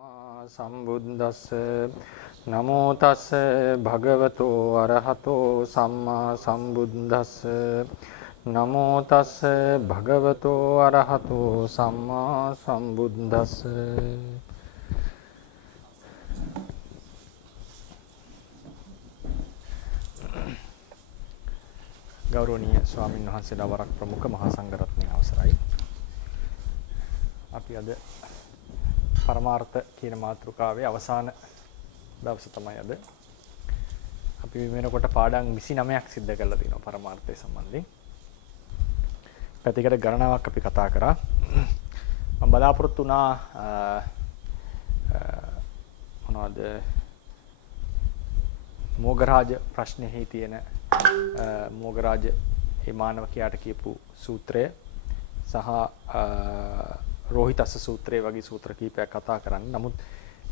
සම්මා සම්බුද්දස්ස නමෝ තස්ස භගවතෝ අරහතෝ සම්මා සම්බුද්දස්ස නමෝ තස්ස භගවතෝ අරහතෝ සම්මා සම්බුද්දස්ස. ගෞරවනීය ස්වාමීන් වහන්සේලා වරක් ප්‍රමුඛ මහා සංඝරත්නයේ අවසරයි. අපි අද පරමාර්ථ කියන මාතෘකාවේ අවසාන දවස තමයි අද. අපි වෙනකොට පාඩම් 29ක් සිද්ධ කරලා තිනවා පරමාර්ථය සම්බන්ධයෙන්. පැතිකඩ ගණනාවක් අපි කතා කරා. මම බලාපොරොත්තු වුණා මොනවද මොගරාජ ප්‍රශ්නේහි තියෙන මොගරාජ ඒ මානවකයාට කියපු සූත්‍රය සහ රෝහිතස්ස සූත්‍රය වගේ සූත්‍ර කීපයක් කතා කරන්න. නමුත්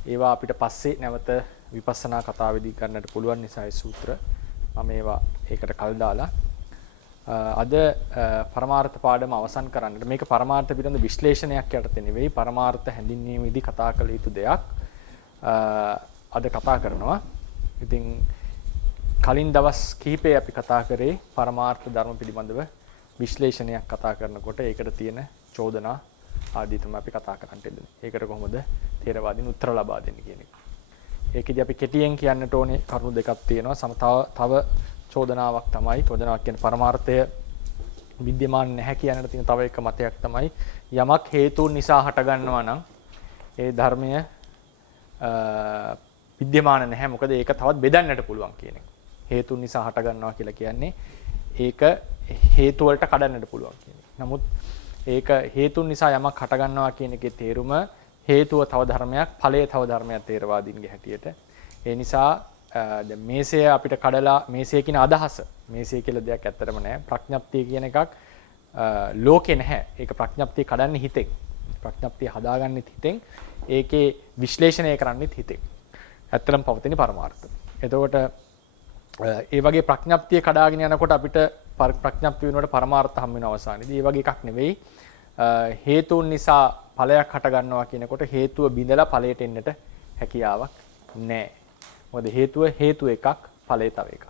ඒවා අපිට පස්සේ නැවත විපස්සනා කතාවේදී ගන්නට පුළුවන් නිසා ඒ සූත්‍ර මම ඒවා ඒකට කල් දාලා අද පරමාර්ථ පාඩම අවසන් කරන්නට මේක පරමාර්ථ පිළිබඳ විශ්ලේෂණයක් යටතේ නෙවෙයි පරමාර්ථ හැඳින්වීමේදී කතා කළ යුතු දෙයක් අද කතා කරනවා. ඉතින් කලින් දවස් කිහිපේ අපි කතා කරේ පරමාර්ථ ධර්ම පිළිබඳව විශ්ලේෂණයක් කතා කරනකොට ඒකට තියෙන චෝදනා ආදී තමයි අපි කතා කරන්න ඉන්නේ. ඒකට කොහොමද ථේරවාදීන් උත්තර ලබා දෙන්නේ කියන එක. ඒකෙදි අපි කෙටියෙන් කියන්නට ඕනේ කරුණු දෙකක් තියෙනවා. තව චෝදනාවක් තමයි චෝදනාවක් කියන්නේ පරමාර්ථය විද්‍යමාන නැහැ කියන්නට තියෙන තව එක මතයක් තමයි යමක් හේතුන් නිසා හටගන්නවා නම් ඒ ධර්මය විද්‍යමාන නැහැ. මොකද ඒක තවත් බෙදන්නට පුළුවන් කියන එක. හේතුන් නිසා හටගන්නවා කියලා කියන්නේ ඒක හේතු වලට කඩන්නට පුළුවන් කියන එක. නමුත් ඒක හේතුන් නිසා යමක් හටගන්නවා කියන එකේ තේරුම හේතුව තව ධර්මයක් ඵලය තව ධර්මයක් ථේරවාදීන්ගේ හැටියට. ඒ නිසා දැන් මේසය අපිට කඩලා මේසය කියන අදහස මේසය කියලා දෙයක් ඇත්තටම නැහැ. ප්‍රඥප්තිය කියන එකක් ලෝකේ නැහැ. ඒක ප්‍රඥප්තිය කඩන්නේ හිතෙන්. ප්‍රඥප්තිය හදාගන්නේ හිතෙන්. ඒකේ විශ්ලේෂණය කරන්නේ හිතෙන්. ඇත්තටම පවතින පරමාර්ථ. එතකොට ඒ වගේ ප්‍රඥප්තිය කඩාගෙන යනකොට අපිට ප්‍රඥප්තිය වෙනකොට පරමාර්ථ හම් වෙන අවසානයේදී ඒ වගේ එකක් නෙවෙයි. හේතුන් නිසා ඵලයක් හට ගන්නවා කියනකොට හේතුව බිඳලා ඵලයට එන්නට හැකියාවක් නැහැ. මොකද හේතුව එකක් ඵලය තව එකක්.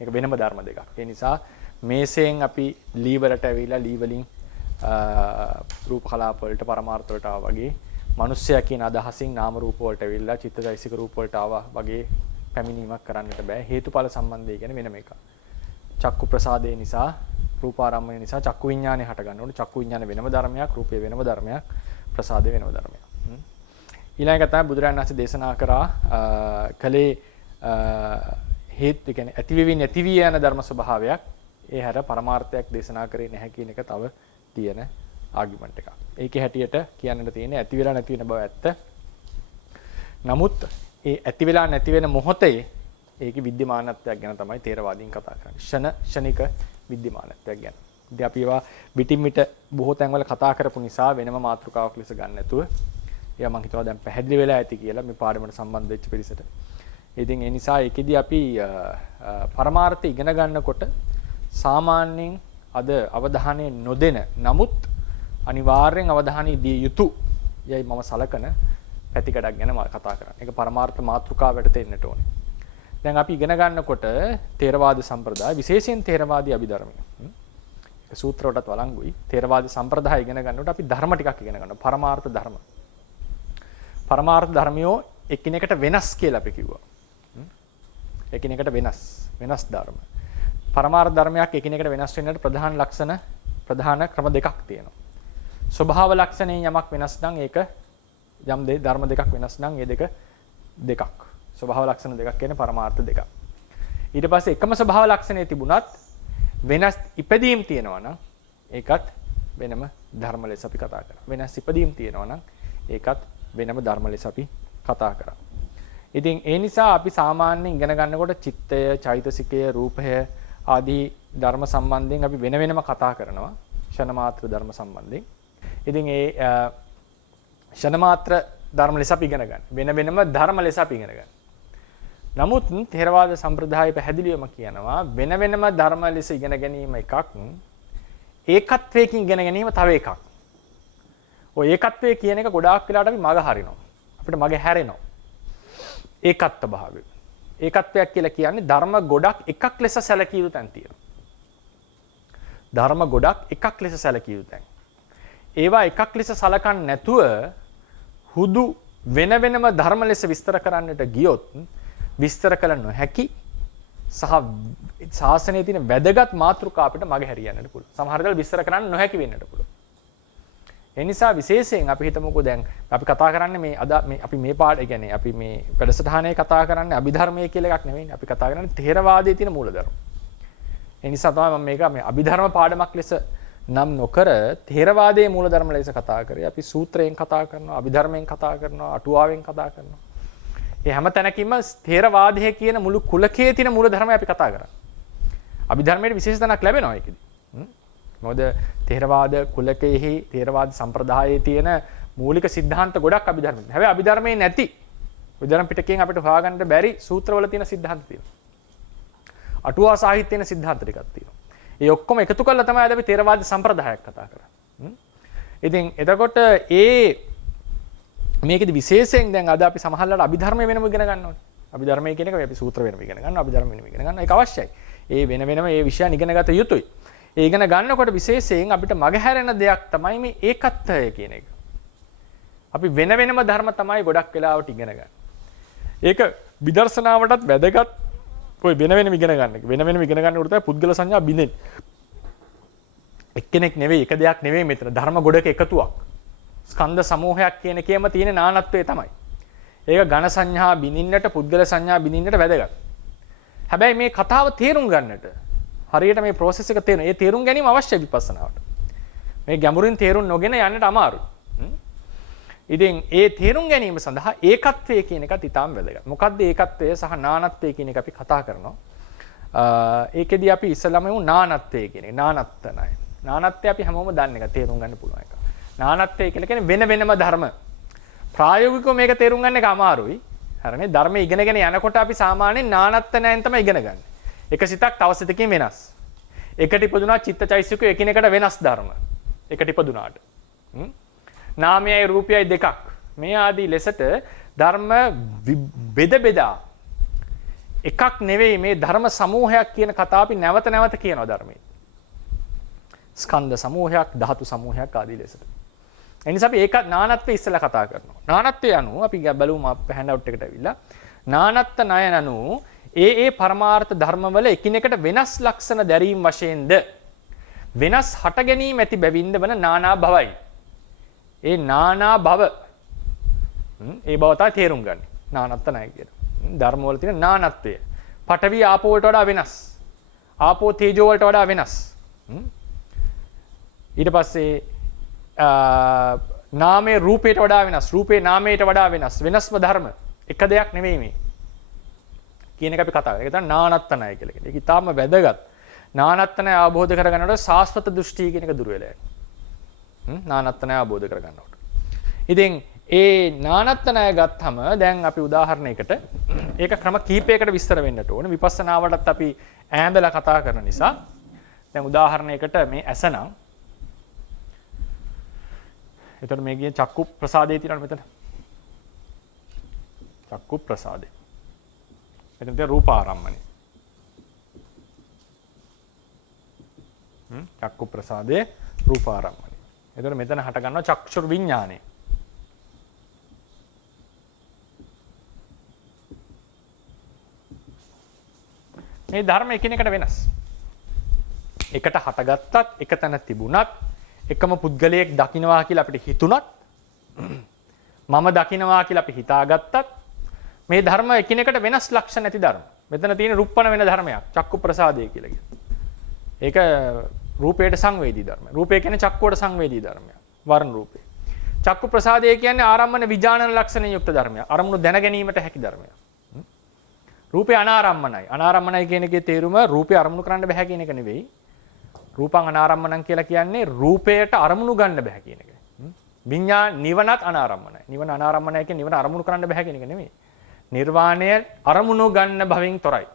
ඒක වෙනම ධර්ම දෙකක්. ඒ නිසා මේසෙන් අපි ලී වලට ඇවිල්ලා ලී වලින් රූප කලාප වලට පරමාර්ථ වලට ආවා වගේ මිනිස්සයා කියන අදහසින් නාම රූප වලට ඇවිල්ලා චිත්තචෛසික රූප වලට ආවා වගේ පැමිණීමක් කරන්නට බෑ. හේතුඵල සම්බන්ධය කියන්නේ වෙනම එකක්. චක්කු ප්‍රසාදේ නිසා රූපාරම්මණය නිසා චක්කු විඥානය හට ගන්නකොට චක්කු විඥාන වෙනම ධර්මයක් රූපේ වෙනම ධර්මයක් ප්‍රසාදේ වෙනම ධර්මයක්. ඊළඟට තමයි බුදුරජාණන් වහන්සේ දේශනා කරා කලේ හේතු කියන්නේ ඇතිවෙවි නැතිවි යන ධර්ම ස්වභාවයක් ඒ හැර පරමාර්ථයක් දේශනා කරේ නැහැ කියන එක තව තියෙන ආගිමන්ට් එකක්. ඒකේ හැටියට කියන්නට තියෙන්නේ ඇති වෙලා නැති වෙන බව ඇත්ත. නමුත් ඒ ඇති වෙලා නැති වෙන මොහොතේ ඒකේ විද්‍යමානත්වයක් ගැන තමයි ථේරවාදීන් කතා කරන්නේ. ෂණික විද්‍යමානත්වයක් ගැන. ඉතින් අපි ඒවා පිටින් පිට බොහෝ තැන්වල කතා කරපු නිසා වෙනම මාතෘකාවක් ලෙස ගන්න නැතුව ඒවා මම හිතනවා දැන් පැහැදිලි වෙලා ඇති කියලා මේ පාඩමට සම්බන්ධ වෙච්ච පිරිසට. ඉතින් ඒ නිසා ඒකෙදි අපි පරමාර්ථය ඉගෙන ගන්නකොට සාමාන්‍යයෙන් අද අවධානය නොදෙන නමුත් අනිවාර්යෙන් අවධානය දිය යුතු යයි මම සලකන පැතිකඩක් ගැන කතා කරන්නේ. ඒක පරමාර්ථ මාතෘකාවට දෙන්නට ඕනේ. දැන් අපි ඉගෙන ගන්නකොට ථේරවාද සම්ප්‍රදාය විශේෂයෙන් ථේරවාදී අභිධර්මය. ඒක සූත්‍ර වලටත් වළංගුයි. ථේරවාදී සම්ප්‍රදාය ඉගෙන ගන්නකොට අපි ධර්ම ටිකක් ඉගෙන ගන්නවා. පරමාර්ථ ධර්ම. පරමාර්ථ ධර්මියෝ එකිනෙකට වෙනස් කියලා අපි කිව්වා. එකිනෙකට වෙනස් ධර්ම. පරමාර්ථ ධර්මයක් එකිනෙකට වෙනස් වෙන්නට ප්‍රධාන ලක්ෂණ ප්‍රධාන ක්‍රම දෙකක් තියෙනවා. ස්වභාව ලක්ෂණයෙන් යමක් වෙනස් නම් ඒක යම් ධර්ම දෙකක් වෙනස් නම් ඒ දෙකක්. ස්වභාව ලක්ෂණ දෙකක් කියන්නේ පරමාර්ථ දෙකක්. ඊට පස්සේ එකම ස්වභාව ලක්ෂණේ තිබුණත් වෙනස් ඉපදීම් තියෙනවා නම් ඒකත් වෙනම ධර්ම ලෙස අපි කතා කරා. වෙනස් ඉපදීම් තියෙනවා නම් ඒකත් වෙනම ධර්ම ලෙස අපි කතා කරා. ඉතින් ඒ නිසා අපි සාමාන්‍යයෙන් ඉගෙන ගන්නකොට චිත්තය, චෛතසිකය, රූපය ආදී ධර්ම සම්බන්ධයෙන් අපි වෙනම කතා කරනවා. ෂණ මාත්‍ර ධර්ම සම්බන්ධයෙන්. ඉතින් ඒ ෂණ මාත්‍ර ධර්ම ලෙස අපි ඉගෙන ගන්න. වෙනම ධර්ම ලෙස අපි ඉගෙන ගන්න. නමුත් ථේරවාද සම්ප්‍රදාය පැහැදිලිවම කියනවා වෙනම ධර්ම ලෙස ඉගෙන ගැනීම එකක් ඒකත්වයකින් ඉගෙන ගැනීම තව එකක්. ඔය ඒකත්වයේ කියන එක ගොඩාක් වෙලාවට අපි මග හරිනවා. අපිට මගේ හැරෙනවා. ඒකත්ව භාවය. ඒකත්වයක් කියලා කියන්නේ ධර්ම ගොඩක් එකක් ලෙස සැලකිය යුතු තැන් තියෙනවා. ධර්ම ගොඩක් එකක් ලෙස සැලකිය යුතු තැන්. ඒවා එකක් ලෙස සලකන්නේ නැතුව හුදු වෙන වෙනම ධර්ම ලෙස විස්තර කරන්නට ගියොත් විස්තර කළ නොහැකි සහ ශාසනයේ තියෙන වැදගත් මාතෘකා අපිට මග හැරියන්නට පුළුවන්. සමහර දේවල් විස්තර කරන්න නොහැකි වෙන්නට පුළුවන්. ඒ නිසා විශේෂයෙන් අපි හිතමුකෝ දැන් අපි කතා කරන්නේ මේ අද මේ අපි මේ පාඩේ කියන්නේ අපි මේ වැඩසටහනේ කතා කරන්නේ අභිධර්මයේ කියලා එකක් නෙවෙයිනේ. අපි කතා කරන්නේ ථේරවාදයේ තියෙන මූලධර්ම. ඒ නිසා තමයි මම මේක මේ අභිධර්ම පාඩමක් ලෙස නම් නොකර ථේරවාදයේ මූලධර්ම ලෙස කතා කරේ. අපි සූත්‍රයෙන් කතා කරනවා, අභිධර්මයෙන් කතා කරනවා, අටුවාවෙන් කතා කරනවා. මේ හැම තැනකින්ම ථේරවාදයේ කියන මුළු කුලකයේ තියෙන මූලධර්මය අපි කතා කරන්නේ. අභිධර්මයේ විශේෂ තැනක් ලැබෙනවා ඒකෙදි. මොකද ථේරවාද කුලකයේහි ථේරවාද සම්ප්‍රදායේ තියෙන මූලික સિદ્ધාන්ත ගොඩක් අභිධර්මයේ. හැබැයි අභිධර්මයේ නැති අභිධර්ම පිටකයෙන් අපිට හොයාගන්න බැරි සූත්‍රවල තියෙන સિદ્ધාන්ත තියෙනවා. අටුවා සාහිත්‍යයේ තියෙන સિદ્ધාන්ත ටිකක් තියෙනවා. ඒ ඔක්කොම එකතු කරලා තමයි අද අපි ථේරවාද සම්ප්‍රදායක් කතා කරන්නේ. ඉතින් එතකොට මේකෙදි විශේෂයෙන් දැන් අද අපි සමහරවල්ලාට අභිධර්මයේ වෙනම ඉගෙන ගන්න ඕනේ. අභිධර්මයේ කියන එක අපි සූත්‍ර වෙනම ඉගෙන ගන්නවා, අභිධර්ම වෙනම ඉගෙන ගන්නවා. ඒක අවශ්‍යයි. ඒ වෙන වෙනම මේ විෂයන් ඉගෙන ගත යුතුයි. ඒ ඉගෙන ගන්නකොට විශේෂයෙන් අපිට මගහැරෙන දෙයක් තමයි මේ ඒකත්වය කියන එක. අපි වෙන වෙනම ධර්ම තමයි ගොඩක් වෙලාවට ඉගෙන ගන්න. ඒක විදර්ශනාවටත් වැදගත්. ඔය වෙන වෙනම ඉගෙන ගන්න. වෙන වෙනම ඉගෙන ගන්නකොට තමයි පුද්ගල සංඥා බිඳෙන්නේ. එක්කෙනෙක් නෙවෙයි, එක දෙයක් නෙවෙයි මෙතන. ධර්ම ගොඩක එකතුවක්. ස්කන්ධ සමූහයක් කියන එකේම තියෙන නානත්වය තමයි. ඒක ඝන සංඥා බිඳින්නට, පුද්ගල සංඥා බිඳින්නට වැදගත්. හැබැයි මේ කතාව තේරුම් ගන්නට හරියට මේ process එක තේරෙන. ඒ තේරුම් ගැනීම අවශ්‍යයි විපස්සනාවට. මේ ගැඹුරින් තේරුම් නොගෙන යන්නට අමාරුයි. ඉතින් ඒ තේරුම් ගැනීම සඳහා ඒකත්වය කියන එකත් ඉතාම වැදගත්. මොකද්ද ඒකත්වය සහ නානත්වය කියන එක අපි කතා කරනවා. ඒකෙදී අපි ඉස්සලම යමු නානත්වය කියන එක. නානත්තනයි. නානත්වය අපි හැමෝම දන්න එක තේරුම් ගන්න පුළුවන් එක. නානත්වය කියලා කියන්නේ වෙන වෙනම ධර්ම. ප්‍රායෝගිකව මේක තේරුම් ගන්න එක අමාරුයි. හරිනේ ධර්ම ඉගෙනගෙන යනකොට අපි සාමාන්‍යයෙන් නානත්තනයෙන් තමයි ඉගෙන ගන්න. එක සිතක් තව සිතකින් වෙනස්. එකට ඉපදුනා චිත්තචෛසිකෝ එකිනෙකට වෙනස් ධර්ම. එකට ඉපදුනාට. නාමයයි රූපයයි දෙකක්. මේ ආදී ලෙසට ධර්ම බෙද බෙදා එකක් නෙවෙයි මේ ධර්ම සමූහයක් කියන කතාව අපි නැවත නැවත කියනවා ධර්මයේ. ස්කන්ධ සමූහයක්, ධාතු සමූහයක් ආදී ලෙසට. ඒ නිසා අපි ඒක නානත්වය ඉස්සෙල්ලා කතා කරනවා. නානත්වය අනුව අපි බලමු හැන්ඩ් අවුට් එකට ඇවිල්ලා. නානත්ත ණයන අනුව ඒ පරමාර්ථ ධර්මවල එකිනෙකට වෙනස් ලක්ෂණ දැරීම් වශයෙන්ද වෙනස් හට ගැනීම ඇති බැවින්ද වන නානා භවයි. ඒ නානා භව ඒ බව තමයි තේරුම් ගන්න. නානත්ත ණය කියන. ධර්මවල තියෙන නානත්වය. පඨවි ආපෝ වලට වඩා වෙනස්. ආපෝ තේජෝ වලට වඩා වෙනස්. ඊට පස්සේ නාමයේ රූපයට වඩා වෙනස්. රූපේ නාමයට වඩා වෙනස්. වෙනස්ම ධර්ම. එක දෙයක් නෙවෙයි මේ. කියන එක අපි කතා කරා. ඒක තමයි නානත්ත ණය කියලා කියන්නේ. ඒක ඊටාම වැදගත්. නානත්ත ණය අවබෝධ කරගන්නකොට සාස්වත දෘෂ්ටි කියන එක දුර වෙලා යනවා. නානත්ත ණය අවබෝධ කරගන්නකොට. ඉතින් ඒ නානත්ත ණය ගත්තම දැන් අපි උදාහරණයකට ඒක ක්‍රම කීපයකට විස්තර වෙන්නට ඕන. විපස්සනාවටත් අපි ඈඳලා කතා කරන නිසා දැන් උදාහරණයකට මේ ඇසනම් එතකොට මේ ගියේ චක්කු ප්‍රසාදේ තියෙනවනේ මෙතන. චක්කු ප්‍රසාදේ. මෙතන තියෙන රූපාරම්මණය. චක්කු ප්‍රසාදේ රූපාරම්මණය. එතකොට මෙතන හට ගන්නවා චක්ෂුර් විඥානය. මේ ධර්ම එකිනෙකට වෙනස්. එකට හටගත්තත්, එක තැන තිබුණත්, එකම පුද්ගලයෙක් දකින්නවා කියලා අපිට හිතුණත්, මම දකින්නවා කියලා අපි හිතාගත්තත් මේ ධර්ම එකිනෙකට වෙනස් ලක්ෂණ ඇති ධර්ම. මෙතන තියෙන රුප්පණ වෙන ධර්මයක් චක්කු ප්‍රසාදය කියලා කියනවා. ඒක රූපයට සංවේදී ධර්මයක්. රූපය කියන්නේ චක්කුවට සංවේදී ධර්මයක්. වර්ණ රූපේ. චක්කු ප්‍රසාදය කියන්නේ ආරම්මන විඥානන ලක්ෂණයෙන් යුක්ත ධර්මයක්. අරමුණු දැන ගැනීමට හැකි ධර්මයක්. රූපේ අනාරම්මනයි. අනාරම්මනයි කියන එකේ තේරුම රූපේ අරමුණු කරන්න බෑ කියන එක නෙවෙයි. රූපං අනාරම්මනං කියලා කියන්නේ රූපයට අරමුණු ගන්න බෑ කියන එක. නිවනත් අනාරම්මනයි. නිවන අනාරම්මනයි කියන්නේ නිවන අරමුණු කරන්න බෑ කියන එක නෙවෙයි. නිර්වාණය අරමුණු ගන්න භවෙන් තොරයි.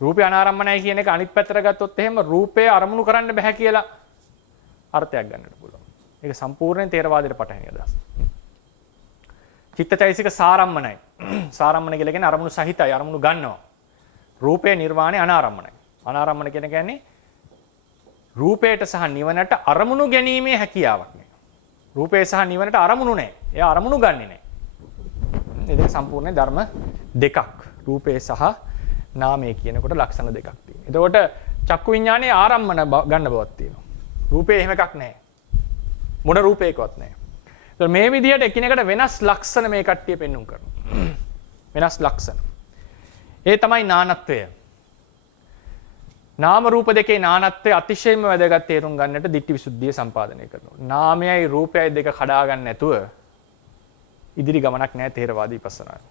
රූපේ අනාරම්මනයි කියන එක අනිත් පැත්තට ගත්තොත් එහෙම රූපේ අරමුණු කරන්න බෑ කියලා අර්ථයක් ගන්නට පුළුවන්. ඒක සම්පූර්ණයෙන් තේරවාදයට පටහැනි අදහස්. චිත්තචෛසික සාරම්මනයි. සාරම්මන කියලා කියන්නේ අරමුණු සහිතයි අරමුණු ගන්නවා. රූපේ නිර්වාණය අනාරම්මනයි. අනාරම්මන කියන්නේ රූපයට සහ නිවනට අරමුණු ගැනීමේ හැකියාවක් නෑ. රූපේ සහ නිවනට අරමුණු නෑ. එයා අරමුණු ගන්නෙ නෑ. ඒක සම්පූර්ණ ධර්ම දෙකක්. රූපේ සහ නාමය කියනකොට ලක්ෂණ දෙකක් තියෙනවා. එතකොට චක්කු විඥානයේ ආරම්මන ගන්න බවක් තියෙනවා. රූපේ එහෙම එකක් නැහැ. මොන රූපයකවත් නැහැ. ඒතකොට මේ විදිහට එකිනෙකට වෙනස් ලක්ෂණ මේ කට්ටිය පෙන්눔 කරනවා. වෙනස් ලක්ෂණ. ඒ තමයි නානත්වය. නාම රූප දෙකේ නානත්වය අතිශයින්ම වැදගත් තේරුම් ගන්නට ditthi visuddhiය සම්පාදනය කරනවා. නාමයයි රූපයයි දෙක කඩා ගන්න නැතුව ඉදිරි ගමනක් නැහැ තේරවාදී විපස්සනාවේ.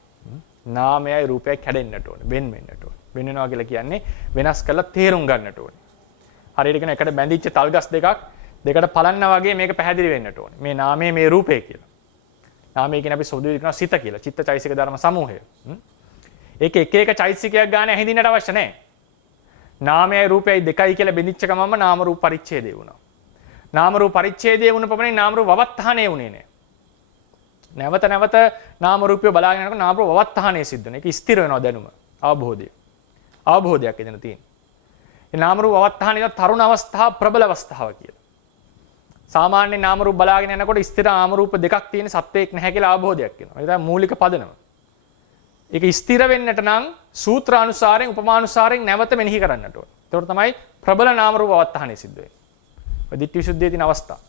නාමයයි රූපයයි කැඩෙන්නට ඕනේ, වෙන් වෙන්නට ඕනේ. වෙන් වෙනවා කියලා කියන්නේ වෙනස් කරලා තේරුම් ගන්නට ඕනේ. හරියට කියන එකට බැඳිච්ච තල්ගස් දෙකට පලන්න වගේ මේක පැහැදිලි වෙන්නට ඕනේ. මේ නාමය මේ රූපය කියලා. නාමය කියන්නේ අපි සෝදුවේ කියනවා සිත කියලා. චිත්තචෛසික ධර්ම සමූහය. ඒක එක එක චෛසිකයක් ගන්න ඇහිඳින්නට අවශ්‍ය නැහැ. නාමයයි රූපයයි දෙකයි කියලා බෙදිච්ච ගමන්ම නාම රූප පරිච්ඡේදය වුණා. නාම රූප පරිච්ඡේදය වුණ පමණින් නාම රූප වවත්තහණය වුණේ නැහැ. නැවත නැවත නාම රූපය බලාගෙන යනකොට නාම රූප වවත්තහණය සිද්ධ වෙනවා. ඒක ස්ථිර වෙනවා දැනුම. අවබෝධය. අවබෝධයක් එතන තියෙනවා. ඒ නාම රූප වවත්තහණය තරුණ අවස්ථාව ප්‍රබල අවස්ථාව කියලා. සාමාන්‍ය නාම රූප බලාගෙන යනකොට ස්ථිර නාම රූප දෙකක් තියෙන සත්‍යයක් නැහැ කියලා අවබෝධයක් වෙනවා. ඒක තමයි මූලික පදනම. ඒක ස්ථිර වෙන්නට නම් සූත්‍ර අනුසාරයෙන් උපමානුසාරයෙන් නැවත මෙනෙහි කරන්නට ඕන. ඒතකොට තමයි ප්‍රබල නාම රූප අවත්තහණය සිද්ධ වෙන්නේ. ඔය ditthi visuddhiයේ තියෙන අවස්ථාව.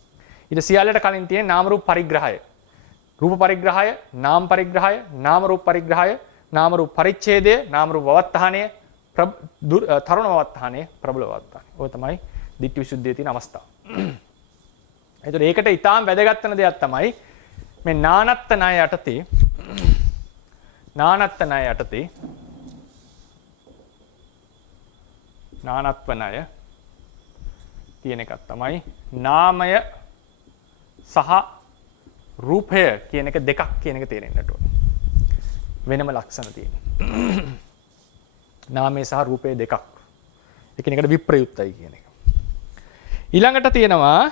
ඊට සියල්ලට කලින් තියෙන නාම රූප පරිග්‍රහය. රූප පරිග්‍රහය, නාම පරිග්‍රහය, නාම රූප පරිග්‍රහය, නාම රූප පරිච්ඡේදය, නාම රූප අවත්තහණය, තරුණ අවත්තහණය, ප්‍රබල අවත්තහණය. ඔය තමයි ditthi visuddhiයේ තියෙන අවස්ථාව. ඒතකොට ඒකට ඊටාම් වැදගත් වෙන දෙයක් තමයි මේ නානත්ත ණය යටතේ නානත්ව ණය කියන එකක් තමයි නාමය සහ රූපය කියන එක දෙකක් කියන එක තේරෙන්නට ඕනේ. වෙනම ලක්ෂණ තියෙනවා. නාමය සහ රූපය දෙකක්. එකිනෙකට විප්‍රයුක්තයි කියන එක. ඊළඟට තියෙනවා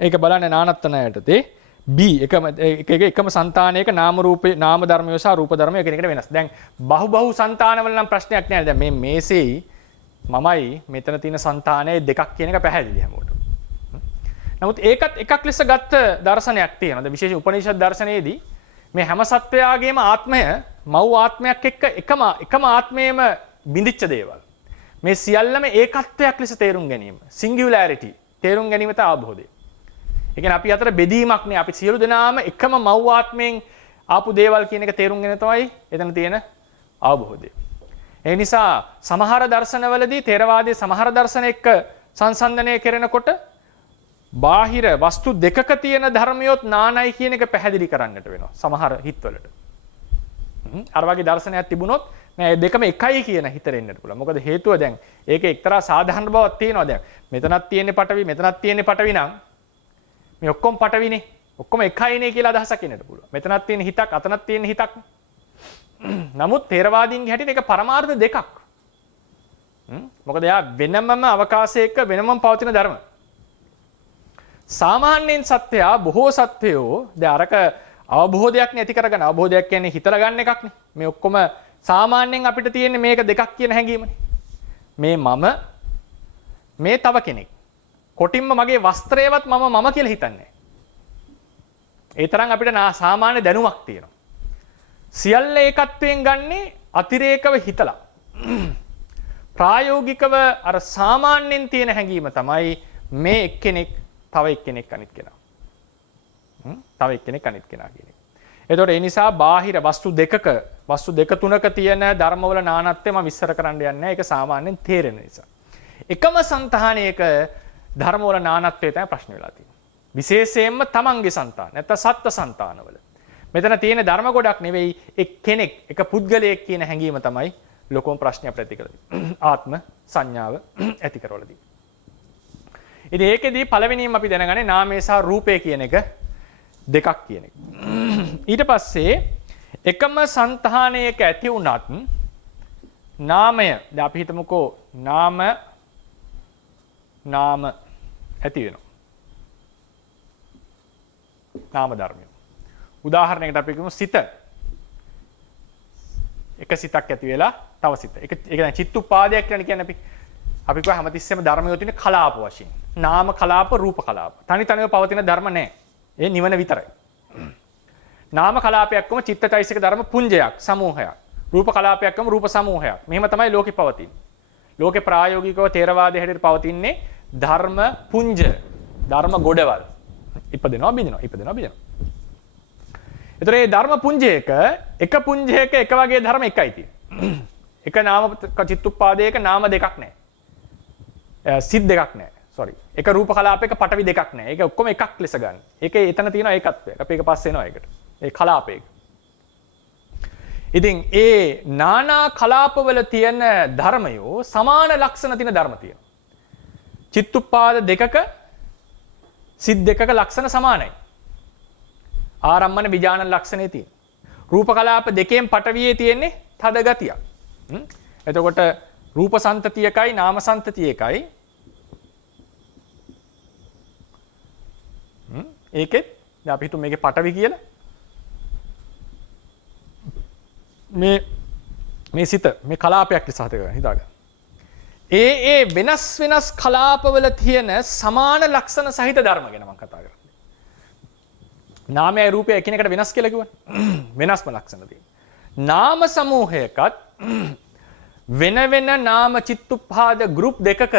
ඒක බලන්න නානත්ව ණය යටතේ B එකම సంతානයක නාම රූපේ නාම ධර්මය සහ රූප ධර්මය එකිනෙකට වෙනස්. දැන් බහු సంతානවල නම් ප්‍රශ්නයක් නැහැ. දැන් මේ මේසෙයි මමයි මෙතන තියෙන సంతානයේ දෙකක් කියන එක පැහැදිලි හැමෝටම. නමුත් ඒකත් එකක් ලෙස ගත්ත දර්ශනයක් තියෙනවා. දැන් විශේෂ උපනිෂද් දර්ශනයේදී මේ හැම සත්වයාගේම ආත්මය මව් ආත්මයක් එක්ක එකම ආත්මයේම බිඳිච්ච දේවල්. මේ සියල්ලම ඒකත්වයක් ලෙස තේරුම් ගැනීම. singularity තේරුම් ගැනීමට අවබෝධය. ඒ කියන්නේ අපි අතර බෙදීමක් නේ. අපි සියලු දෙනාම එකම මව් ආත්මයෙන් ආපු දේවල් කියන එක තේරුම් ගෙන තමයි එතන තියෙන අවබෝධය. ඒ නිසා සමහර දර්ශනවලදී තේරවාදයේ සමහර දර්ශන එක්ක සංසන්දනය කරනකොට බාහිර වස්තු දෙකක තියෙන ධර්මියොත් නානයි කියන එක පැහැදිලි කරන්නට වෙනවා සමහර හිත්වලට. අර වගේ දර්ශනයක් තිබුණොත් නෑ දෙකම එකයි කියන හිතෙන්නට පුළුවන්. මොකද හේතුව දැන් ඒක එක්තරා සාධාරණ බවක් තියෙනවා. දැන් මෙතනක් තියෙන්නේ පටවි මෙතනක් තියෙන්නේ පටවි නම් මේ ඔක්කොම පටවිනේ ඔක්කොම එකයිනේ කියලා අදහසක් එන්නට පුළුවන්. මෙතනක් තියෙන හිතක් අතනක් තියෙන හිතක්. නමුත් තේරවාදීන්ගේ හැටියට ඒක පරමාර්ථ දෙකක්. මොකද එයා වෙනමම අවකාශයක වෙනමම පවතින ධර්ම. සාමාන්‍යයෙන් සත්‍යය බොහෝ සත්‍යයෝ දැන් අරක අවබෝධයක් නැති කරගන්න. අවබෝධයක් කියන්නේ හිතලා ගන්න එකක් නේ. මේ ඔක්කොම සාමාන්‍යයෙන් අපිට තියෙන්නේ මේක දෙකක් කියන හැඟීමනේ. මේ මම මේ තව කෙනෙක්. කොටින්ම මගේ වස්ත්‍රයවත් මම කියලා හිතන්නේ. ඒ තරම් අපිට සාමාන්‍ය දැනුමක් තියෙනවා. සියල්ල ඒකත්වයෙන් ගන්නේ අතිරේකව හිතලා. ප්‍රායෝගිකව අර සාමාන්‍යයෙන් තියෙන හැඟීම තමයි මේ එක්කෙනෙක් තව එක්කෙනෙක් අනිත් කෙනා. තව එක්කෙනෙක් අනිත් කෙනා කියන එක. එතකොට ඒ නිසා බාහිර වස්තු දෙක තුනක තියෙන ධර්මවල නානත්වය මම විස්තර කරන්න යන්නේ නැහැ. ඒක සාමාන්‍යයෙන් තේරෙන නිසා. එකම సంతානයක ධර්මවල නානත්වය තමයි ප්‍රශ්න වෙලා තියෙන්නේ. විශේෂයෙන්ම තමන්ගේ సంతාන නැත්නම් සත්ත්ව సంతානවල. මෙතන තියෙන ධර්ම ගොඩක් නෙවෙයි එක්කෙනෙක් එක පුද්ගලයෙක් කියන හැඟීම තමයි ලොකම ප්‍රශ්නයක් ප්‍රතිකරදී. ආත්ම සංඥාව ඇති කරවලදී. ඉතින් ඒකෙදී පළවෙනිම අපි දැනගන්නේ නාමය සහ රූපය කියන එක දෙකක් කියන එක. ඊට පස්සේ එකම సంతානයක ඇති වුණත් නාමය දැන් අපි හිතමුකෝ නාම ඇති වෙනවා. නාම ධර්මය. උදාහරණයකට අපි කියමු සිත. එක සිතක් ඇති වෙලා තව සිත. ඒක කියන්නේ චිත්තුප්පාදයක් කියන්නේ අපි කියව හැමතිස්සෙම ධර්මයෝ තියෙන කලාප වශයෙන්. නාම කලාප, රූප කලාප. තනි තනිව පවතින ධර්ම නැහැ. ඒ නිවන විතරයි. නාම කලාපයක්කම චිත්තචෛසික ධර්ම පුංජයක්, සමූහයක්. රූප කලාපයක්කම රූප සමූහයක්. මෙහෙම තමයි ලෝකේ පවතින්නේ. ලෝකේ ප්‍රායෝගිකව තේරවාදයේ හැටියට පවතින්නේ ධර්ම පුංජ, ධර්ම ගොඩවල්. ඉපදෙනවා බිඳිනවා, ඉපදෙනවා බිඳිනවා. ඒතර මේ ධර්ම පුංජයක එක පුංජයක එක වගේ ධර්ම එකයි තියෙන්නේ. එක නාම චිත්තුප්පාදයක නාම දෙකක් නැහැ. සිත් දෙකක් නැහැ. sorry. එක රූප කලාපයක පටවි දෙකක් නැහැ. ඒක ඔක්කොම එකක් ලෙස ගන්න. ඒකේ එතන තියෙන ඒකත්වයක්. අපි ඒක පස්සේ එනවා ඒකට. ඒ කලාපයක. ඉතින් ඒ නානා කලාපවල තියෙන ධර්මයෝ සමාන ලක්ෂණ තියෙන ධර්ම තියෙනවා. චිත්තුප්පාද දෙකක සිත් දෙකක ලක්ෂණ සමානයි. ආරම්මන විඥාන ලක්ෂණේ තියෙන. රූප කලාප දෙකෙන් පටවියේ තියෙන්නේ තද ගතියක්. එතකොට රූප සන්තතිය එකයි නාම සන්තතිය එකයි. ඒකෙත් දැන් අපි හිතමු මේකේ පටවි කියලා. මේ සිත මේ කලාපයක් ලෙස හිතාගන්න. ඒ වෙනස් වෙනස් කලාපවල තියෙන සමාන ලක්ෂණ සහිත ධර්ම ගැන මම කතා කරන්නේ. නාමයයි රූපයයි එකිනෙකට වෙනස් කියලා කිව්වනේ. වෙනස්ම ලක්ෂණ තියෙන. නාම සමූහයකත් වෙන වෙන නාම චිත්තුප්පාද ගෲප් දෙකක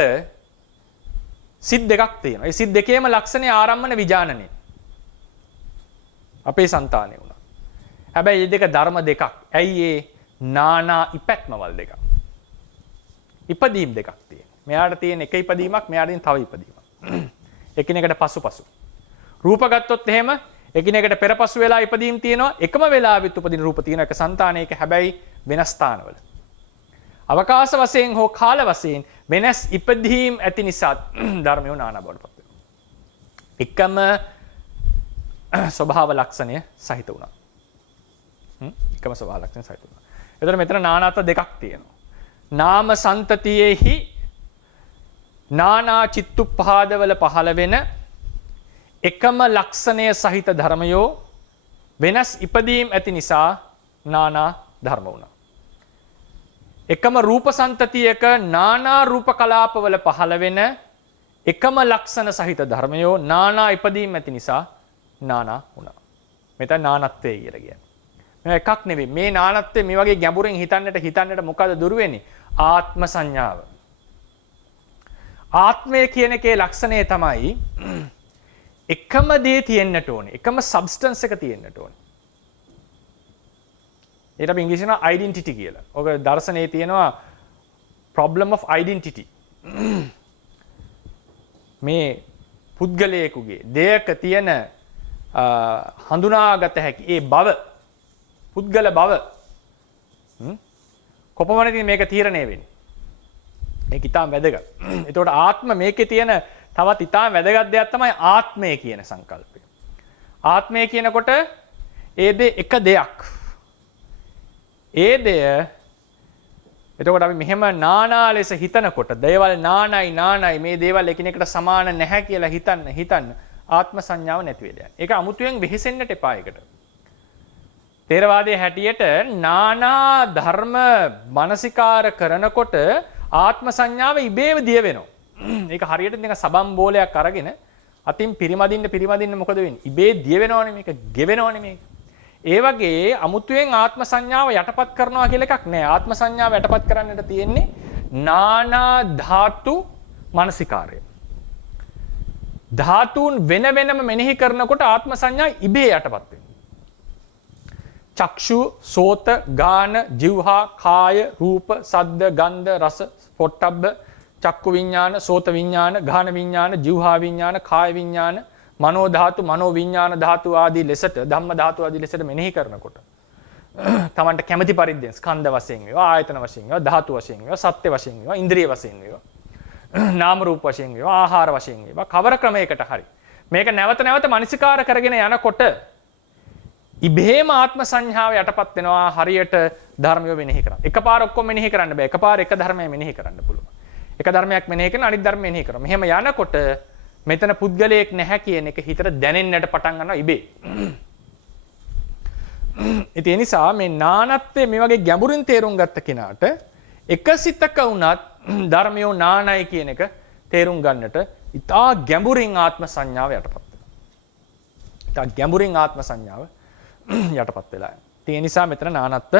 සිත් දෙකක් තියෙනවා. ඒ සිත් දෙකේම ලක්ෂණේ ආරම්මන විඥානනේ. අපේ సంతානේ උනා. හැබැයි මේ දෙක ධර්ම දෙකක්. ඇයි ඒ නානා ඉපැත්මවල දෙකක්. ඉපදීම් දෙකක් තියෙනවා. මෙයාට තියෙන එක ඉපදීමක්, මෙයාට තියෙන තව ඉපදීමක්. එකිනෙකට පසුපසු. රූප ගත්තොත් එහෙම එකිනෙකට පෙරපසු වෙලා ඉපදීම් තියෙනවා. එකම වෙලාවෙත් උපදින රූප තියෙන එක సంతානයක හැබැයි වෙනස් ස්ථානවල. අවකාශ වශයෙන් හෝ කාල වශයෙන් වෙනස් ඉපදීම් ඇති නිසා ධර්මයෝ නානා බවට පත් වෙනවා. එකම ස්වභාව ලක්ෂණය සහිත වුණා. එකම ස්වභාව ලක්ෂණය සහිත වුණා. එතකොට මෙතන නානාත්ව දෙකක් තියෙනවා. නාම සන්තතියෙහි නානා චිත්තුප්පාදවල පහළ වෙන එකම ලක්ෂණය සහිත ධර්මයෝ වෙනස් ඉපදීම් ඇති නිසා නානා ධර්ම වුණා. එකම රූප සන්තතියක නානා රූප කලාපවල පහළ වෙන එකම ලක්ෂණ සහිත ධර්මයෝ නානා ඉපදීම් ඇති නිසා නානා වුණා. මෙතන නානත්වය කියලා කියන්නේ. මේ එකක් නෙවෙයි. මේ නානත්වය මේ වගේ ගැඹුරින් හිතන්නට මොකද දුර වෙන්නේ? ආත්ම සංඥාව. ආත්මය කියන එකේ ලක්ෂණය තමයි එකම දේ තියෙන්නට ඕනේ. එකම සබ්ස්ටන්ස් එක තියෙන්නට ඕනේ. ඒකට අපි ඉංග්‍රීසියෙන් ඩෙන්ටිටි කියලා. ඔක දර්ශනයේ තියෙනවා problem of identity. මේ පුද්ගලයෙකුගේ දෙයක තියෙන හඳුනාගත හැකි ඒ බව පුද්ගල බව කොපමණකින් මේක තීරණය වෙන්නේ. මේක ඊටාම වැදගත්. ඒතකොට ආත්ම මේකේ තියෙන තවත් ඊටාම වැදගත් දෙයක් තමයි ආත්මය කියන සංකල්පය. ආත්මය කියනකොට ඒ දේ එක දෙයක්. ඒ දෙය එතකොට අපි මෙහෙම නානා ලෙස හිතනකොට දේවල් නානයි මේ දේවල් එකිනෙකට සමාන නැහැ කියලා හිතන්න ආත්ම සංඥාව නැති වෙලා යනවා. ඒක අමුතුවෙන් වෙහෙසෙන්නට එපා ඒකට. තේරවාදයේ හැටියට නානා ධර්ම මනසිකාර කරනකොට ආත්ම සංඥාව ඉබේම දිය වෙනවා. ඒක හරියට නිකන් සබම් බෝලයක් අරගෙන අතින් පිරිමදින්න මොකද වෙන්නේ? ඉබේ දිය වෙනවනේ මේක, ගෙවෙනවනේ මේක. ඒ වගේ අමුතුවෙන් ආත්ම සංඥාව යටපත් කරනවා කියලා එකක් නෑ. ආත්ම සංඥාව යටපත් කරන්නට තියෙන්නේ නානා ධාතු මනසිකාරය. ධාතුන් වෙන වෙනම මෙනෙහි කරනකොට ආත්ම සංඥා ඉබේ යටපත් වෙනවා. චක්ෂු, සෝත, ගාන, જીවහා, කාය, රූප, සද්ද, ගන්ධ, රස, පොට්ටබ්බ, චක්කු විඤ්ඤාණ, සෝත විඤ්ඤාණ, ගාන විඤ්ඤාණ, જીවහා විඤ්ඤාණ, කාය විඤ්ඤාණ, මනෝ ධාතු, මනෝ විඤ්ඤාණ ධාතු ආදී ලෙසට ධම්ම ධාතු ආදී ලෙසට මෙනෙහි කරනකොට තමන්ට කැමැති පරිද්දෙන් ස්කන්ධ වශයෙන් වේවා, ආයතන වශයෙන් වේවා, ධාතු වශයෙන් වේවා, සත්‍ය වශයෙන් වේවා, ඉන්ද්‍රිය වශයෙන් වේවා, නාම රූප වශයෙන් වේවා, ආහාර වශයෙන් වේවා, කවර ක්‍රමයකට හරි මේක නැවත මනසිකාර කරගෙන යනකොට ඉබේම ආත්ම සංඥාව යටපත් වෙනවා. හරියට ධර්මිය මෙනෙහි කරා. එකපාර ඔක්කොම මෙනෙහි කරන්න බෑ. එකපාර එක ධර්මයක් මෙනෙහි කරන්න පුළුවන්. එක ධර්මයක් මෙනෙහි කරන අනිත් ධර්ම මෙනෙහි කරනවා. මෙහෙම යනකොට මෙතන පුද්ගලයෙක් නැහැ කියන එක හිතට දැනෙන්නට පටන් ගන්නවා ඉබේ. ඒ නිසා මේ නානත්වයේ මේ වගේ ගැඹුරින් තේරුම් ගත්ත කෙනාට එක සිතක වුණත් ධර්මයෝ නානයි කියන එක තේරුම් ගන්නට ඉතා ගැඹුරින් ආත්ම සංඥාව යටපත් වෙනවා. ඉතා ගැඹුරින් ආත්ම සංඥාව යටපත් වෙලා. ඒ නිසා මෙතන නානත්ව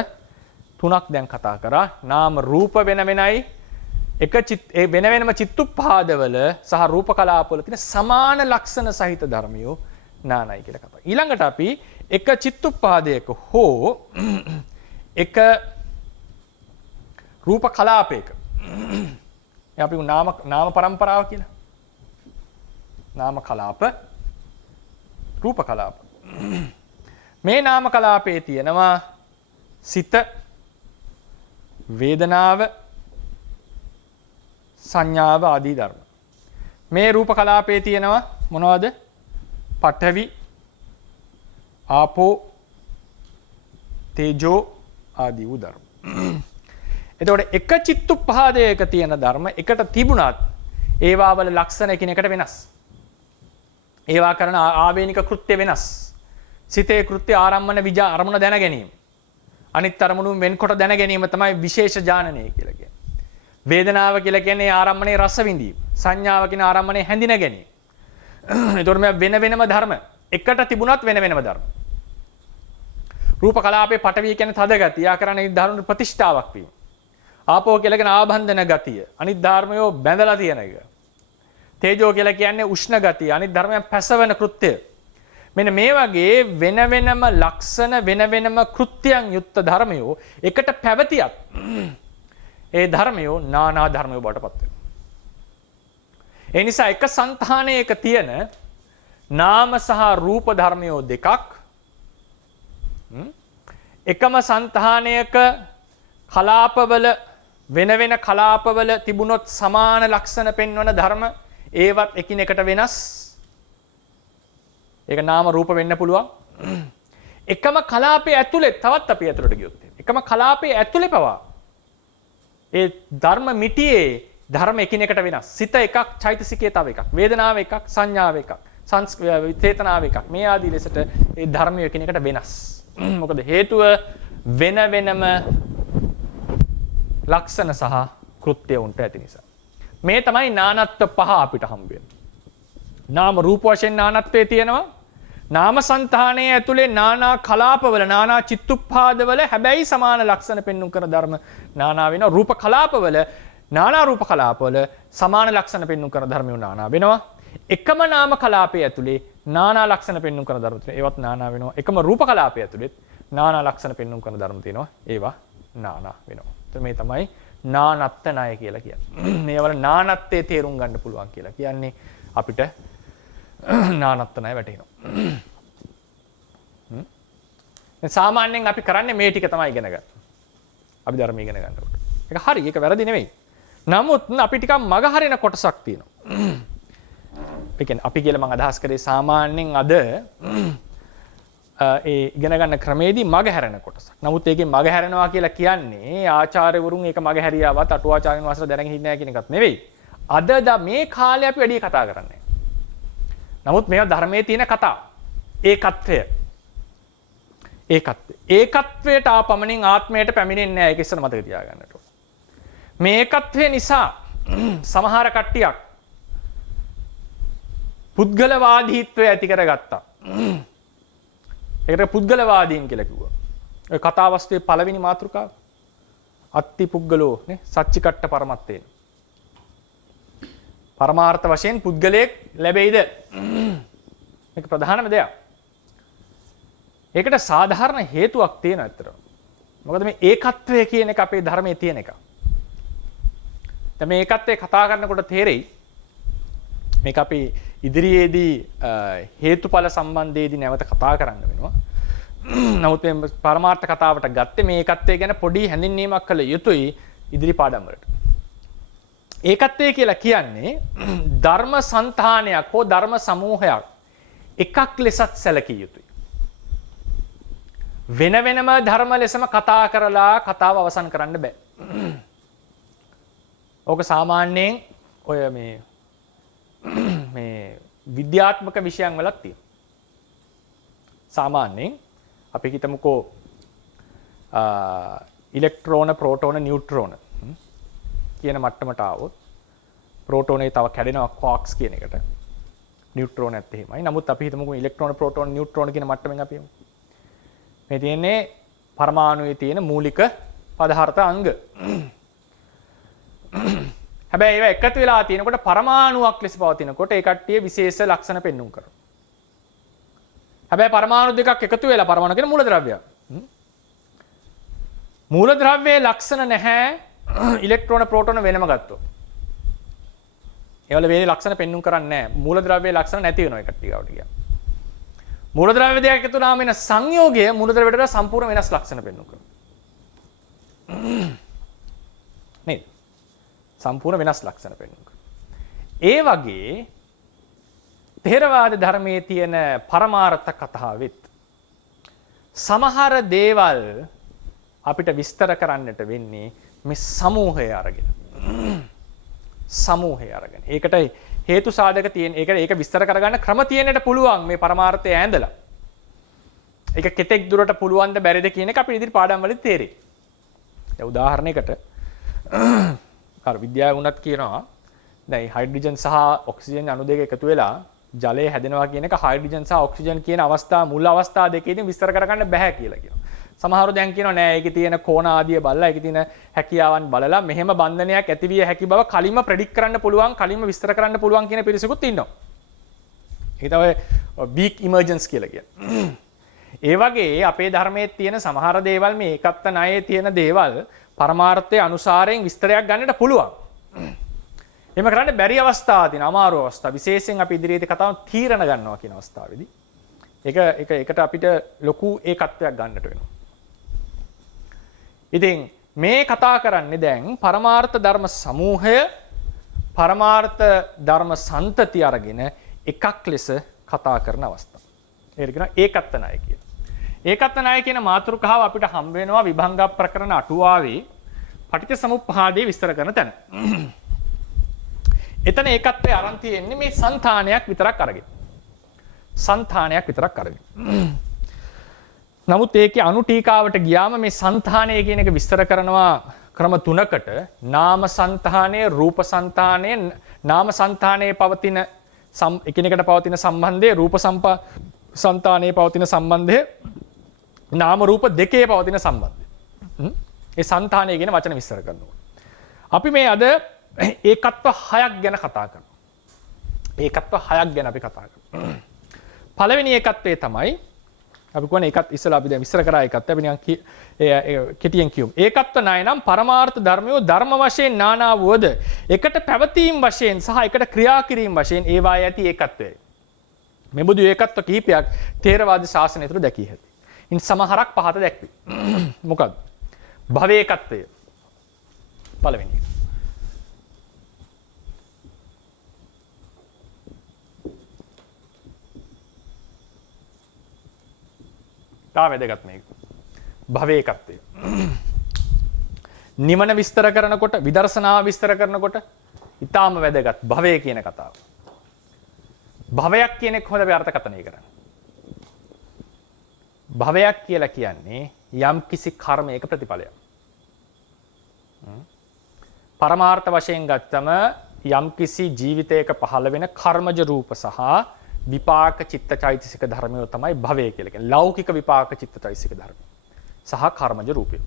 තුනක් දැන් කතා කරා. නාම රූප වෙන වෙනයි ඒ වෙන වෙනම චිත්තුප්පාදවල සහ රූප කලාපවල තියෙන සමාන ලක්ෂණ සහිත ධර්මයෝ නානයි කියලා කතා. ඊළඟට අපි එක චිත්තුප්පාදයක හෝ එක රූප කලාපයක අපි නාම පරම්පරාව කියලා. නාම කලාප රූප කලාප. මේ නාම කලාපයේ තියෙනවා සිත, වේදනාව, සංඥාව ආදී ධර්ම. මේ රූප කලාපයේ තියෙනවා මොනවද? පඨවි, ආපෝ, තේජෝ ආදී වූ ධර්ම. එතකොට එක චිත්තුප්පාදයක තියෙන ධර්ම එකට තිබුණත් ඒවා වල ලක්ෂණ එකිනෙකට වෙනස්. ඒවා කරන ආවේනික කෘත්‍ය වෙනස්. සිතේ කෘත්‍ය ආරම්මන විජා අරමුණ දැන ගැනීම. අනිත් අරමුණු වෙන්කොට දැන ගැනීම තමයි විශේෂ ඥානනය කියලා කියන්නේ. වේදනාව කියලා කියන්නේ ආරම්මනේ රස විඳීම. සංඥාව කියන ආරම්මනේ හැඳින ගැනීම. එතකොට මේ වෙන වෙනම ධර්ම එකට තිබුණත් වෙන වෙනම ධර්ම. රූප කලාපේ පටවිය කියන්නේ තද ගතිය. ආ කරන්නේ ධර්ම ප්‍රතිෂ්ඨාවක් වීම. ආපෝ කියලා කියන ආබන්ධන ගතිය. අනිත් ධර්මයෝ බැඳලා තියෙන එක. තේජෝ කියලා කියන්නේ උෂ්ණ ගතිය. අනිත් ධර්මයන් පැසවන කෘත්‍ය. මෙන්න මේ වගේ වෙන වෙනම ලක්ෂණ වෙන වෙනම කෘත්‍යයන් යුක්ත ධර්මයෝ එකට පැවතියක්. ඒ ධර්මයෝ නානා ධර්මයෝ බවට පත් වෙනවා. ඒ නිසා එක సంతානයක තියෙන නාම සහ රූප ධර්මයෝ දෙකක් එකම సంతානයක කලාපවල වෙන වෙන කලාපවල තිබුණොත් සමාන ලක්ෂණ පෙන්වන ධර්ම ඒවත් එකිනෙකට වෙනස්. ඒක නාම රූප වෙන්න පුළුවන්. එකම කලාපයේ ඇතුලේ තවත් අපි ඇතුලට ගියොත් එකම කලාපයේ ඇතුලේ පවා ඒ ධර්ම මිටියේ ධර්ම එකිනෙකට වෙනස්. සිත එකක්, චෛතසිකය තව එකක්, වේදනාව එකක්, සංඥාව එකක්, චේතනාව එකක්. මේ ආදී ලෙසට ඒ ධර්ම එකිනෙකට වෙනස්. මොකද හේතුව වෙන වෙනම ලක්ෂණ සහ කෘත්‍ය උන්ට ඇති නිසා. මේ තමයි නානත්ව පහ අපිට හම්බ වෙන්නේ. නාම රූප වශයෙන් නානත්වයේ තියෙනවා. නාම సంతානයේ ඇතුලේ නානා කලාපවල නානා චිත්තුප්පාදවල හැබැයි සමාන ලක්ෂණ පෙන්වුම් කරන ධර්ම නානා වෙනවා. රූප කලාපවල නානා රූප කලාපවල සමාන ලක්ෂණ පෙන්වුම් කරන ධර්මයෝ නානා වෙනවා. එකම නාම කලාපයේ ඇතුලේ නානා ලක්ෂණ පෙන්වුම් කරන ධර්ම තියෙනවා. ඒවත් නානා වෙනවා. එකම රූප කලාපයේ ඇතුලේ නානා ලක්ෂණ පෙන්වුම් කරන ධර්ම තියෙනවා. ඒවා නානා වෙනවා. මේ තමයි නානත්ත ණය කියලා කියන්නේ. මේවල නානත්තේ තේරුම් ගන්න පුළුවන් කියලා කියන්නේ අපිට නානත්ත ණය වැටෙනවා. සාමාන්‍යයෙන් අපි කරන්නේ මේ ටික තමයි ඉගෙන ගන්න. අපි ධර්ම ඉගෙන ගන්නකොට. ඒක හරි, ඒක වැරදි නෙවෙයි. නමුත් අපි ටිකක් මග හරින කොටසක් තියෙනවා. ඒ කියන්නේ අපි කියලා මම අදහස් කරේ සාමාන්‍යයෙන් අද ඒ ඉගෙන ගන්න ක්‍රමේදී මග හැරෙන කොටසක්. නමුත් ඒකේ මග හැරෙනවා කියලා කියන්නේ ආචාර්යවරුන් ඒක මග හැරියාවත් අටුවාචාර්යන් වහන්සේලා දැනගෙන හිටින්නේ නැහැ කියන එකත් නෙවෙයි. අද මේ කාලේ අපි වැඩි කතා කරන්නේ. නමුත් මේවා ධර්මයේ තියෙන කතා. ඒකත්වය. ඒකත්වයට ආපමණින් ආත්මයට පැමිණෙන්නේ නැහැ. ඒක ඉස්සර මතක තියාගන්නට ඕන. මේ ඒකත්වය නිසා සමහර කට්ටියක් පුද්ගලවාදීත්වය ඇති කරගත්තා. ඒකට පුද්ගලවාදීන් කියලා කිව්වා. ඔය කතාවස්තුවේ පළවෙනි මාතෘකාව. අත්ති පුද්ගලෝ නේ සච්චිකට්ඨ පරමත්තේන. පරමාර්ථ වශයෙන් පුද්ගලයෙක් ලැබෙයිද? මේක ප්‍රධානම දෙයක්. ඒකට සාධාරණ හේතුවක් තියෙනවා ඇත්තටම. මොකද මේ ඒකත්වය කියන එක අපේ ධර්මයේ තියෙන එක. දැන් මේ ඒකත්වය කතා කරනකොට තේරෙයි මේක අපි ඉදිරියේදී හේතුඵල සම්බන්ධයේදී නැවත කතා කරන්න වෙනවා. නමුත් මේ පරමාර්ථ කතාවට ගත්තේ මේ ඒකත්වය ගැන පොඩි හැඳින්වීමක් කළ යුතුයි ඉදිරි පාඩම් වලට. ඒකත්වය කියලා කියන්නේ ධර්ම సంతානයක් හෝ ධර්ම සමූහයක් එකක් ලෙසත් සැලකිය යුතුයි. වෙන වෙනම ධර්ම ලෙසම කතා කරලා කතාව අවසන් කරන්න බෑ. ඕක සාමාන්‍යයෙන් ඔය මේ විද්‍යාත්මක විෂයන් වලක් තියෙනවා. සාමාන්‍යයෙන් අපි හිතමුකෝ ඉලෙක්ට්‍රෝන, ප්‍රෝටෝන, නියුට්‍රෝන කියන මට්ටමට ආවොත් ප්‍රෝටෝනේ තව කැඩෙනවා ක්වාක්ස් කියන එකට. නියුට්‍රෝනත් එහෙමයි. නමුත් අපි හිතමුකෝ ඉලෙක්ට්‍රෝන, ප්‍රෝටෝන, නියුට්‍රෝන කියන මට්ටමින් අපි යමු. මේ තියෙන්නේ පරමාණුවේ තියෙන මූලික පදාර්ථ අංග. හැබැයි ඒවා එකතු වෙලා තියෙනකොට පරමාණුවක් ලෙස පවතිනකොට ඒ කට්ටිය විශේෂ ලක්ෂණ පෙන්වුම් කරනවා. හැබැයි පරමාණු දෙකක් එකතු වෙලා පරමාණු කියන මූලද්‍රව්‍යයක්. මූලද්‍රව්‍යයේ ලක්ෂණ නැහැ ඉලෙක්ට්‍රෝන, ප්‍රෝටෝන වෙනම ගත්තොත්. ඒවල වෙන්නේ ලක්ෂණ පෙන්වුම් කරන්නේ නැහැ. මූලද්‍රව්‍යයේ ලක්ෂණ නැති වෙනවා ඒ කට්ටිය ගාවට ගියා. මූලද්‍රව්‍ය දෙකක් එකතු වුණාම එන සංයෝගය මූලද්‍රව්‍යයට වඩා සම්පූර්ණ වෙනස් ලක්ෂණ පෙන්වුම් කරනවා. නේද? සම්පූර්ණ වෙනස් ලක්ෂණ පෙන්වුම් කරනවා. ඒ වගේ ථේරවාද ධර්මයේ තියෙන පරමාර්ථ කතාවෙත් සමහර දේවල් අපිට විස්තර කරන්නට වෙන්නේ මේ සමූහය අරගෙන. සමූහය අරගෙන. ඒකට හේතු සාධක තියෙන. ඒක විස්තර කරගන්න ක්‍රම තියෙන්නට පුළුවන් මේ පරමාර්ථය ඇඳලා. ඒක කෙතෙක් දුරට පුළුවන්ද බැරිද කියන එක අපි ඉදිරි පාඩම් වලදී තේරෙයි. දැන් උදාහරණයකට අර විද්‍යාව වුණත් කියනවා දැන් හයිඩ්‍රජන් සහ ඔක්සිජන් අණු දෙක එකතු වෙලා ජලය හැදෙනවා කියන එක හයිඩ්‍රජන් සහ ඔක්සිජන් කියන අවස්ථා මුල් අවස්ථා දෙකේදී විස්තර කරගන්න බෑ කියලා කියනවා. සමහරව දැන් කියනවා නෑ ඒකේ තියෙන කෝණ ආදිය බලලා ඒකේ තියෙන හැකියාවන් බලලා මෙහෙම බන්ධනයක් ඇතිවිය හැකි බව කලින්ම ප්‍රෙඩික්ට් කරන්න පුළුවන් කලින්ම විස්තර කරන්න පුළුවන් කියන පිරිසකුත් ඉන්නවා. ඒක තමයි බීක් ඉමර්ජන්ස් කියලා කියන්නේ. ඒ වගේ අපේ ධර්මයේ තියෙන සමහර දේවල් මේ ඒකත්ත ණයේ තියෙන දේවල් පරමාර්ථයේ අනුසාරයෙන් විස්තරයක් ගන්නට පුළුවන්. එහෙම කරන්න බැරි අවස්ථා තියෙන අමාරු අවස්ථා විශේෂයෙන් අපි ඉදිරියේදී කතාව තීරණ ගන්නවා කියන අවස්ථාවේදී ඒකට අපිට ලොකු ඒකත්වයක් ගන්නට වෙනවා. ඉතින් මේ කතා කරන්නේ දැන් පරමාර්ථ ධර්ම සමූහය පරමාර්ථ ධර්ම සන්තති අරගෙන එකක් ලෙස කතා කරන අවස්ථාව. ඒකට කියනවා ඒකත්ත ණය කියලා. ඒකත්ත ණය කියන මාතෘකාව අපිට හම්බ වෙනවා විභංග ප්‍රකරණ අටුවාවේ පටිච්චසමුප්පාදයේ විස්තර කරන තැන. එතන ඒකත්වයේ අරන් තියෙන්නේ මේ సంతානයක් විතරක් අරගෙන. సంతානයක් විතරක් අරගෙන. නමුත් ඒකේ අනු ටීකාවට ගියාම මේ సంతානය කියන එක විස්තර කරනවා ක්‍රම තුනකට. නාම సంతානය, රූප సంతානය, නාම సంతානයේ පවතින එකිනෙකට පවතින සම්බන්ධය, රූප సంతානයේ පවතින සම්බන්ධය, නාම රූප දෙකේ පවතින සම්බන්ධය. ඒ సంతානය කියන වචන විස්තර කරනවා. අපි මේ අද ඒකත්ව 6ක් ගැන කතා කරනවා. ඒකත්ව 6ක් ගැන අපි කතා කරනවා. පළවෙනි ඒකත්වය තමයි අපි කියන්නේ ඒකත් ඉස්සලා අපි දැන් විස්තර කරා ඒකත් අපි නිකන් කෙටියෙන් කියමු. ඒකත්ව ණය නම් පරමාර්ථ ධර්මයෝ ධර්ම වශයෙන් නානා වූද එකට පැවතීම් වශයෙන් සහ එකට ක්‍රියා කිරීම වශයෙන් ඒවායේ ඇති ඒකත්වයයි. මෙබඳු ඒකත්ව කිහිපයක් ථේරවාද ශාසනය තුළ දැකිය හැකියි. ඉන් සමහරක් පහත දැක්වේ. මොකක්ද? භවේකත්වය. පළවෙනි එක. තා වැදගත් මේක. භවේකත්වය. නිවන විස්තර කරනකොට විදර්ශනාව විස්තර කරනකොට ඊටාම වැදගත් භවය කියන කතාව. භවයක් කියන එක හොඳ අර්ථකථනය කරන්නේ. භවයක් කියලා කියන්නේ යම් කිසි කර්මයක ප්‍රතිඵලයක්. පරමාර්ථ වශයෙන් ගත්තම යම් කිසි ජීවිතයක පහළ වෙන කර්මජ රූප සහ විපාක චිත්තචෛතසික ධර්මය තමයි භවය කියලා කියන්නේ. ලෞකික විපාක චිත්තචෛතසික ධර්ම සහ කර්මජ රූපය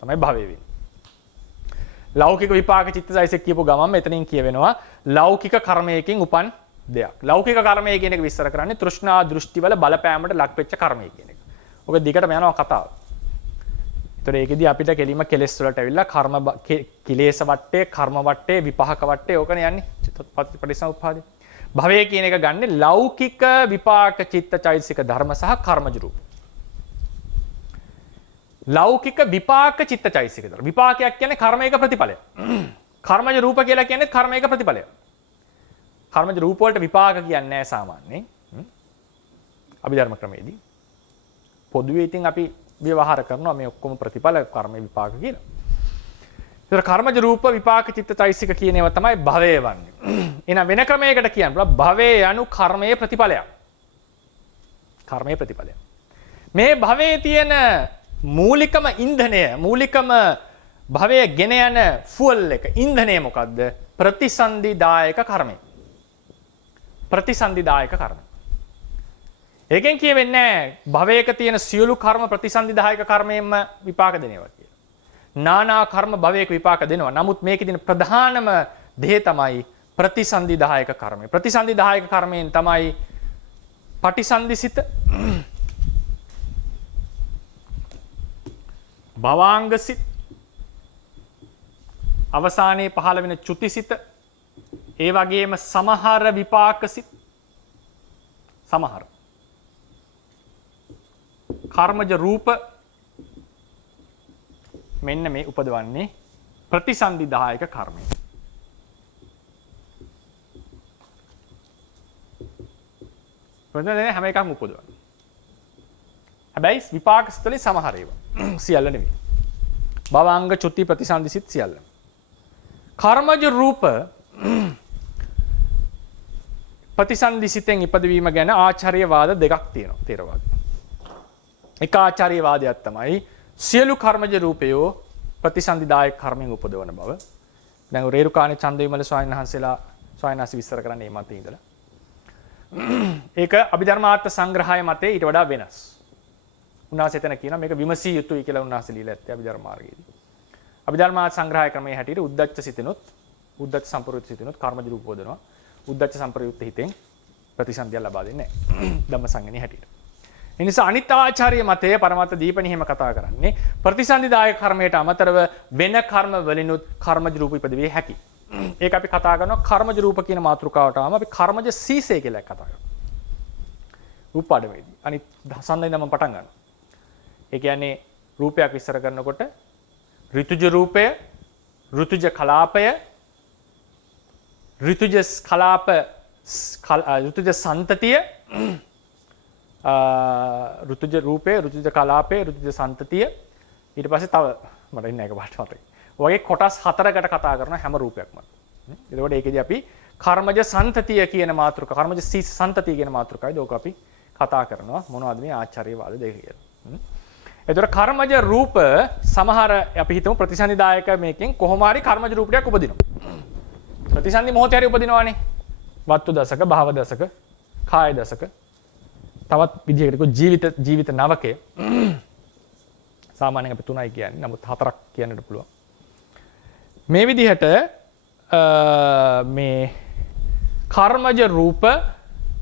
තමයි භවය වෙන්නේ. ලෞකික විපාක චිත්තචෛතසික කියපු ගමන් මෙතනින් කියවෙනවා ලෞකික කර්මයකින් උපන් දෙයක්. ලෞකික කර්මය කියන එක විස්තර කරන්නේ තෘෂ්ණා දෘෂ්ටිවල බලපෑමට ලක් වෙච්ච කර්මය කියන එක. ඔක දිගටම යනවා කතාව. ඒතර ඒකෙදි අපිට කෙලිම කෙලෙස් වලට ඇවිල්ලා කර්ම කිලේශ වට්ටේ, කර්ම වට්ටේ, විපාක වට්ටේ ඕකනේ යන්නේ. පටිච්චසමුප්පාදේ. භවය කියන එක ගන්නේ ලෞකික විපාක චිත්තචෛතසික ධර්ම සහ කර්මජ රූප. ලෞකික විපාක චිත්තචෛතසික ධර්ම. විපාකයක් කියන්නේ කර්මයක ප්‍රතිඵලය. කර්මජ රූප කියලා කියන්නේ කර්මයක ප්‍රතිඵලය. කර්මජ රූප වලට විපාක කියන්නේ නැහැ සාමාන්‍යයෙන්. අභිධර්ම ක්‍රමයේදී. පොදුවේ ඉතින් අපි ව්‍යවහාර කරනවා මේ ඔක්කොම ප්‍රතිඵල කර්ම විපාක කියලා. ඒතර කර්මජ රූප විපාක චිත්ත චෛසික කියන ඒවා තමයි භවය වන්නේ. එහෙනම් වෙන ක්‍රමයකට කියන්න පුළුවන් භවය යනු කර්මයේ ප්‍රතිඵලයක්. කර්මයේ ප්‍රතිඵලයක්. මේ භවයේ තියෙන මූලිකම ඉන්ධනය, මූලිකම භවයේ ගෙන යන ෆුවල් එක, ඉන්ධනය මොකද්ද? ප්‍රතිසන්දිදායක කර්මය. ප්‍රතිසන්දිදායක කර්ම. ඒකෙන් කියවෙන්නේ භවයක තියෙන සියලු කර්ම ප්‍රතිසන්දිදායක කර්මයෙන්ම විපාක දෙනවා කියලා. නානා කර්ම භවයක විපාක දෙනවා. නමුත් මේකේ තියෙන ප්‍රධානම දේ තමයි ප්‍රතිසන්දිදායක කර්මය. ප්‍රතිසන්දිදායක කර්මයෙන් තමයි පටිසන්ධිසිත, භවාංගසිත, අවසානයේ පහළ වෙන චුතිසිත, ඒ වගේම සමහර විපාකසිත, සමහර කර්මජ රූප මෙන්න මේ උපදවන්නේ ප්‍රතිසන්දිදායක කර්මය. හැම එකක්ම උපදවන්නේ. හැබැයි විපාක සිතලේ සමහර ඒවා සියල්ල නෙවෙයි. භවංග චුති ප්‍රතිසන්දිසිත සියල්ල. කර්මජ රූප ප්‍රතිසන්දිසිතෙන් ඉපදවීම ගැන ආචාර්යවාද දෙකක් තියෙනවා තේරවාද. එක ආචාර්යවාදයක් තමයි සියලු කර්මජ රූපයෝ ප්‍රතිසන්දිදායක කර්මයෙන් උපදවන බව. දැන් රේරුකාණේ චන්දවිමල ස්වාමීන් වහන්සේලා විස්තර කරන්නේ මේ මතේ ඉඳලා. ඒක අභිධර්මාර්ථ සංග්‍රහය මතේ ඊට වඩා වෙනස්. උන්වහන්සේ එතන කියනවා මේක විමසිය යුතුයි කියලා උන්වහන්සේ লীලා ඇත්තේ අභිධර්ම මාර්ගයේදී. අභිධර්මාර්ථ සංග්‍රහය ක්‍රමයේ හැටියට උද්දච්ච සිතිනොත්, උද්දච්ච සම්ප්‍රයුක්ත සිතිනොත් කර්මජ රූප උපදවනවා. උද්දච්ච සම්ප්‍රයුක්ත හිතෙන් ප්‍රතිසන්දිය ලබා දෙන්නේ නැහැ. ධම්මසංගණී හැටියට. ඒ නිසා අනිත් ආචාර්ය මතයේ පරමත්ත දීපණි හිම කතා කරන්නේ ප්‍රතිසන්දිදායක කර්මයට අමතරව වෙන කර්ම වලිනුත් කර්මජ රූප ඉපදවිය හැකියි. ඒක අපි කතා කරනවා කර්මජ රූප කියන මාතෘකාවට ආවම අපි කර්මජ සීසය කියලා කතා කරනවා. රූප අඩවේදී. අනිත් සම්බන්ධයෙන් මම පටන් ගන්නවා. ඒ කියන්නේ රූපයක් විස්තර කරනකොට ඍතුජ රූපය, ඍතුජ කලාපය, ඍතුජ කලාප, ඍතුජ සන්තතිය, ඍතුජ රූපය, ඍතුජ කලාපය, ඍතුජ සන්තතිය, ඊට පස්සේ තව මට ඉන්නේ එක පාට මතකයි. ඔයගේ කොටස් හතරකට කතා කරන හැම රූපයක්ම. එතකොට ඒකෙදී අපි කර්මජ සන්තතිය කියන මාතෘකාව, කර්මජ සන්තතිය කියන මාතෘකාවයි දෝක අපි කතා කරනවා මොනවද මේ ආචාර්යවාද දෙක කියලා. එතකොට කර්මජ රූප සමහර අපි හිතමු ප්‍රතිසන්දිදායක මේකෙන් කොහොම හරි කර්මජ රූපයක් උපදිනවා. ප්‍රතිසන්දි මොහොතේ හරි උපදිනවානේ. වත්තු දසක, භව දසක, කාය දසක. තවත් විදිහකට ජීවිත නවකය. සාමාන්‍යයෙන් අපි 3යි කියන්නේ. නමුත් 4ක් කියන්නට පුළුවන්. මේ විදිහට මේ කර්මජ රූප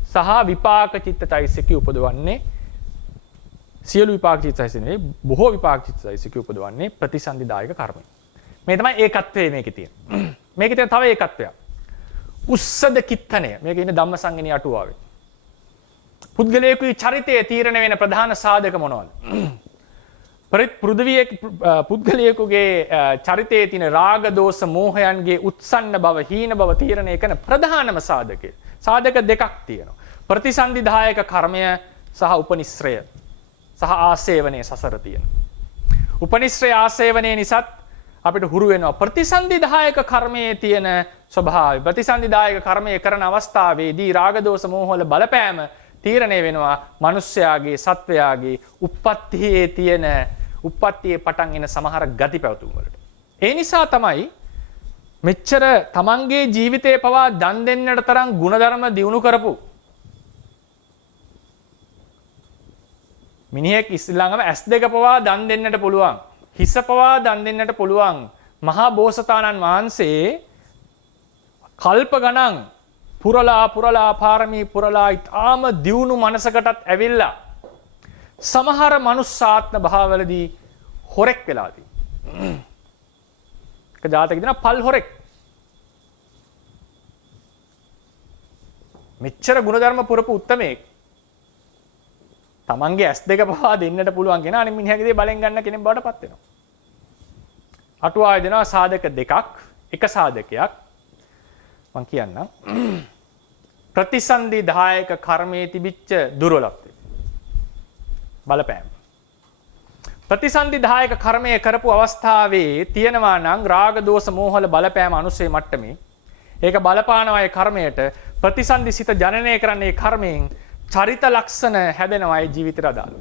සහ විපාක චිත්ත චෛතසිකය උපදවන්නේ සියලු විපාක චිත්ත චෛතසික නෙවෙයි බොහෝ විපාක චිත්ත චෛතසික උපදවන්නේ ප්‍රතිසන්දිදායක කර්මය. මේ තමයි ඒකත්වය මේකේ තියෙන්නේ. මේකේ තියෙන තව ඒකත්වයක්. උස්සද කිත්තණය. මේකේ ඉන්නේ ධම්මසංගණී අටුවාවේ. පුද්ගලයෙකුගේ චරිතය තීරණය වෙන ප්‍රධාන සාධක මොනවද? පුද්ගලයෙකුගේ චරිතයේ තියෙන රාග දෝෂ මෝහයන්ගේ උත්සන්න බව හීන බව තීරණය කරන ප්‍රධානම සාධකය. සාධක දෙකක් තියෙනවා. ප්‍රතිසන්දිදායක කර්මය සහ උපනිශ්‍රය සහ ආසේවනයේ සසර තියෙන. උපනිශ්‍රය ආසේවනයේ නිසාත් අපිට හුරු වෙනවා ප්‍රතිසන්දිදායක කර්මයේ තියෙන ස්වභාවය. ප්‍රතිසන්දිදායක කර්මය කරන අවස්ථාවේදී රාග දෝෂ මෝහ වල බලපෑම තීරණය වෙනවා මිනිස්යාගේ සත්වයාගේ උප්පත්තියේ තියෙන උප්පත්තියේ පටන් එන සමහර ගති පැවතුම් වලට. ඒ නිසා තමයි මෙච්චර තමන්ගේ ජීවිතේ පවා දන් දෙන්නට තරම් ಗುಣධර්ම දියුණු කරපු මිනිහෙක් ඉස්ලාංගම S2 පවා දන් දෙන්නට පුළුවන්. හිස පවා දන් දෙන්නට පුළුවන්. මහා බෝසතාණන් වහන්සේ කල්ප ගණන් පුරලා පාරමී පුරලා ඊටාම දියුණු මනසකටත් ඇවිල්ලා සමහර මනුස්සාත්ම භාවවලදී හොරෙක් වෙලා තියෙනවා. එක ජාතකෙ දෙන පල් හොරෙක්. මෙච්චර ගුණධර්ම පුරපු උත්තමයෙක් තමන්ගේ S2 පවා දෙන්නට පුළුවන් කෙනා අනිත් මිනිහාගේ දේ බලෙන් ගන්න කෙනෙක් බවට පත් වෙනවා. අටුවාවේ දෙනවා සාධක දෙකක්. එක සාධකයක් මම කියන්නම්. ප්‍රතිසන්දිදායක කර්මයේ තිබිච්ච දුර්වලත්වය බලපෑම. ප්‍රතිසන්දිදායක කර්මය කරපු අවස්ථාවේ තියෙනවා නම් රාග දෝෂ මෝහල බලපෑම අනුසේ මට්ටමේ ඒක බලපානවා ඒ කර්මයට ප්‍රතිසන්දි සිත ජනනය කරන්නේ කර්මයෙන් චරිත ලක්ෂණ හැදෙනවා ඒ ජීවිතයට අදාළව.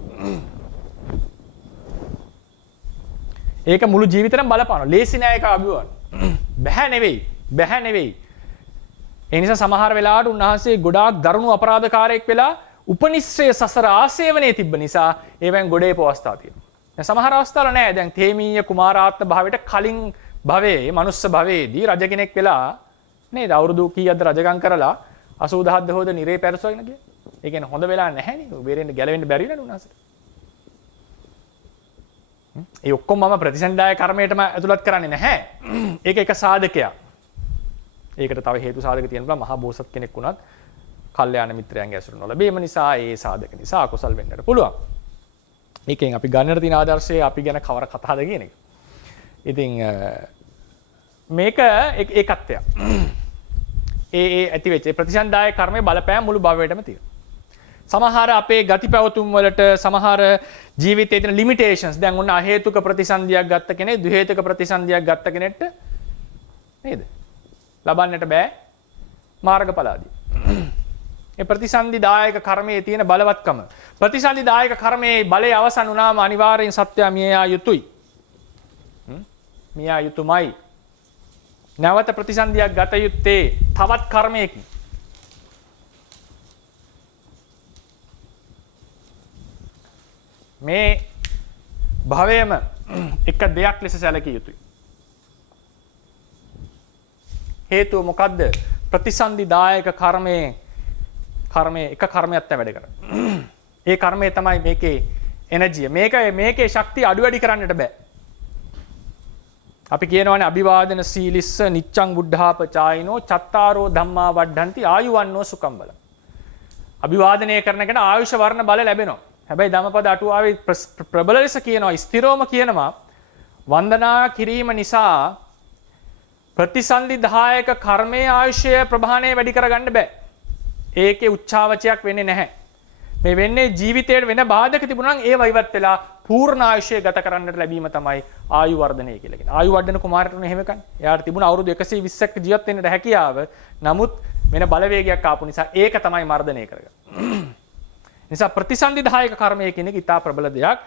ඒක මුළු ජීවිතේම බලපානවා. ලේසි නෑ ඒක අභිවරණ. බැහැ නෙවෙයි. ඒ නිසා සමහර වෙලාවට උන්වහන්සේ ගොඩාක් දරුණු අපරාධකාරයෙක් වෙලා උපනිශ්‍රේ සසර ආසේවනයේ තිබ්බ නිසා ඒවෙන් ගොඩේ පවස්ථා තියෙනවා. දැන් සමහර අවස්ථාවල නෑ. දැන් තේමීය කුමාරාත්ම භාවයට කලින් භවයේ මනුස්ස භවයේදී රජ කෙනෙක් වෙලා නේද අවුරුදු කීයක්ද රජකම් කරලා 80000ක්ද හොද නිරේ පැරසවගෙන ගියා. ඒ කියන්නේ හොඳ වෙලා නැහැ නේ. බේරෙන්න ගැලවෙන්න බැරි වෙලා උන්වහන්සේට. ඒ ඔක්කොම මම ප්‍රතිසන්දාය කර්මයටම ඇතුළත් කරන්නේ නැහැ. ඒක එක සාධකයක්. ඒකට තව හේතු සාධක තියෙනවා. මහා බෝසත් කෙනෙක් වුණත් කල්යාණ මිත්‍රයන්ගේ ඇසුර නොලැබීම නිසා ඒ සාධක නිසා අකුසල් වෙන්නට පුළුවන්. ඒකෙන් අපි ගන්නට තියෙන ආදර්ශය අපි ගැන කවර කතාවද කියන එක. ඉතින් මේක ඒකත්වයක්. ඒ ඇති වෙච්ච ප්‍රතිසන්දාය කර්මයේ බලපෑම මුළු භවයටම තියෙනවා. සමහර අපේ ගති පැවතුම් වලට සමහර ජීවිතයේ තියෙන ලිමිටේෂන්ස් දැන් ඔන්න අහේතුක ප්‍රතිසන්දියක් ගත්ත කෙනෙක් ද්විහේතුක ප්‍රතිසන්දියක් ගත්ත කෙනෙක්ට නේද ලබන්නට බෑ මාර්ගඵල ආදී. ඒ ප්‍රතිසන්දිදායක කර්මයේ තියෙන බලවත්කම ප්‍රතිසන්දිදායක කර්මයේ බලය අවසන් වුණාම අනිවාර්යෙන් සත්‍යය මියා යුතුයි. මියා යුතුමයි. නැවත ප්‍රතිසන්දියක් ගත යුත්තේ තවත් කර්මයකින්. මේ භවයේම එක දෙයක් ලෙස සැලකිය යුතුයි. හේතුව මොකද්ද? ප්‍රතිසන්දිදායක කර්මයේ එක කර්මයක් තමයි වැඩ කරන්නේ. ඒ කර්මය තමයි මේකේ එනර්ජිය. මේකේ ශක්තිය අඩු වැඩි කරන්නට බෑ. අපි කියනවානේ අභිවාදන සීලිස්ස නිච්ඡං බුද්ධාපචායිනෝ චත්තාරෝ ධම්මා වඩ්ඩಂತಿ ආයුවන්නෝ සුඛම් බල. අභිවාදනය කරන කෙනා ආයුෂ වර්ණ බල ලැබෙනවා. හැබැයි ධම්මපද අටුවාවේ ප්‍රබල ලෙස කියනවා ස්ථිරවම කියනවා වන්දනා කිරීම නිසා ප්‍රතිසන්දිදායක කර්මයේ ආයුෂය ප්‍රභාණය වැඩි කරගන්න බෑ. ඒකේ උච්චාවචයක් වෙන්නේ නැහැ. මේ වෙන්නේ ජීවිතයට වෙන බාධක තිබුණා නම් ඒව ඉවත් වෙලා පූර්ණ ආයුෂය ගත කරන්නට ලැබීම තමයි ආයු වර්ධනය කියලා කියන්නේ. ආයු වර්ධන කුමාරතුන් එහෙම කන්නේ. එයාට තිබුණ අවුරුදු 120ක් ජීවත් වෙන්නට හැකියාව. නමුත් වෙන බලවේගයක් ආපු නිසා ඒක තමයි මර්ධනය කරගන්නේ. නිසා ප්‍රතිසන්දිදායක කර්මය කියන එක ඉතා ප්‍රබල දෙයක්.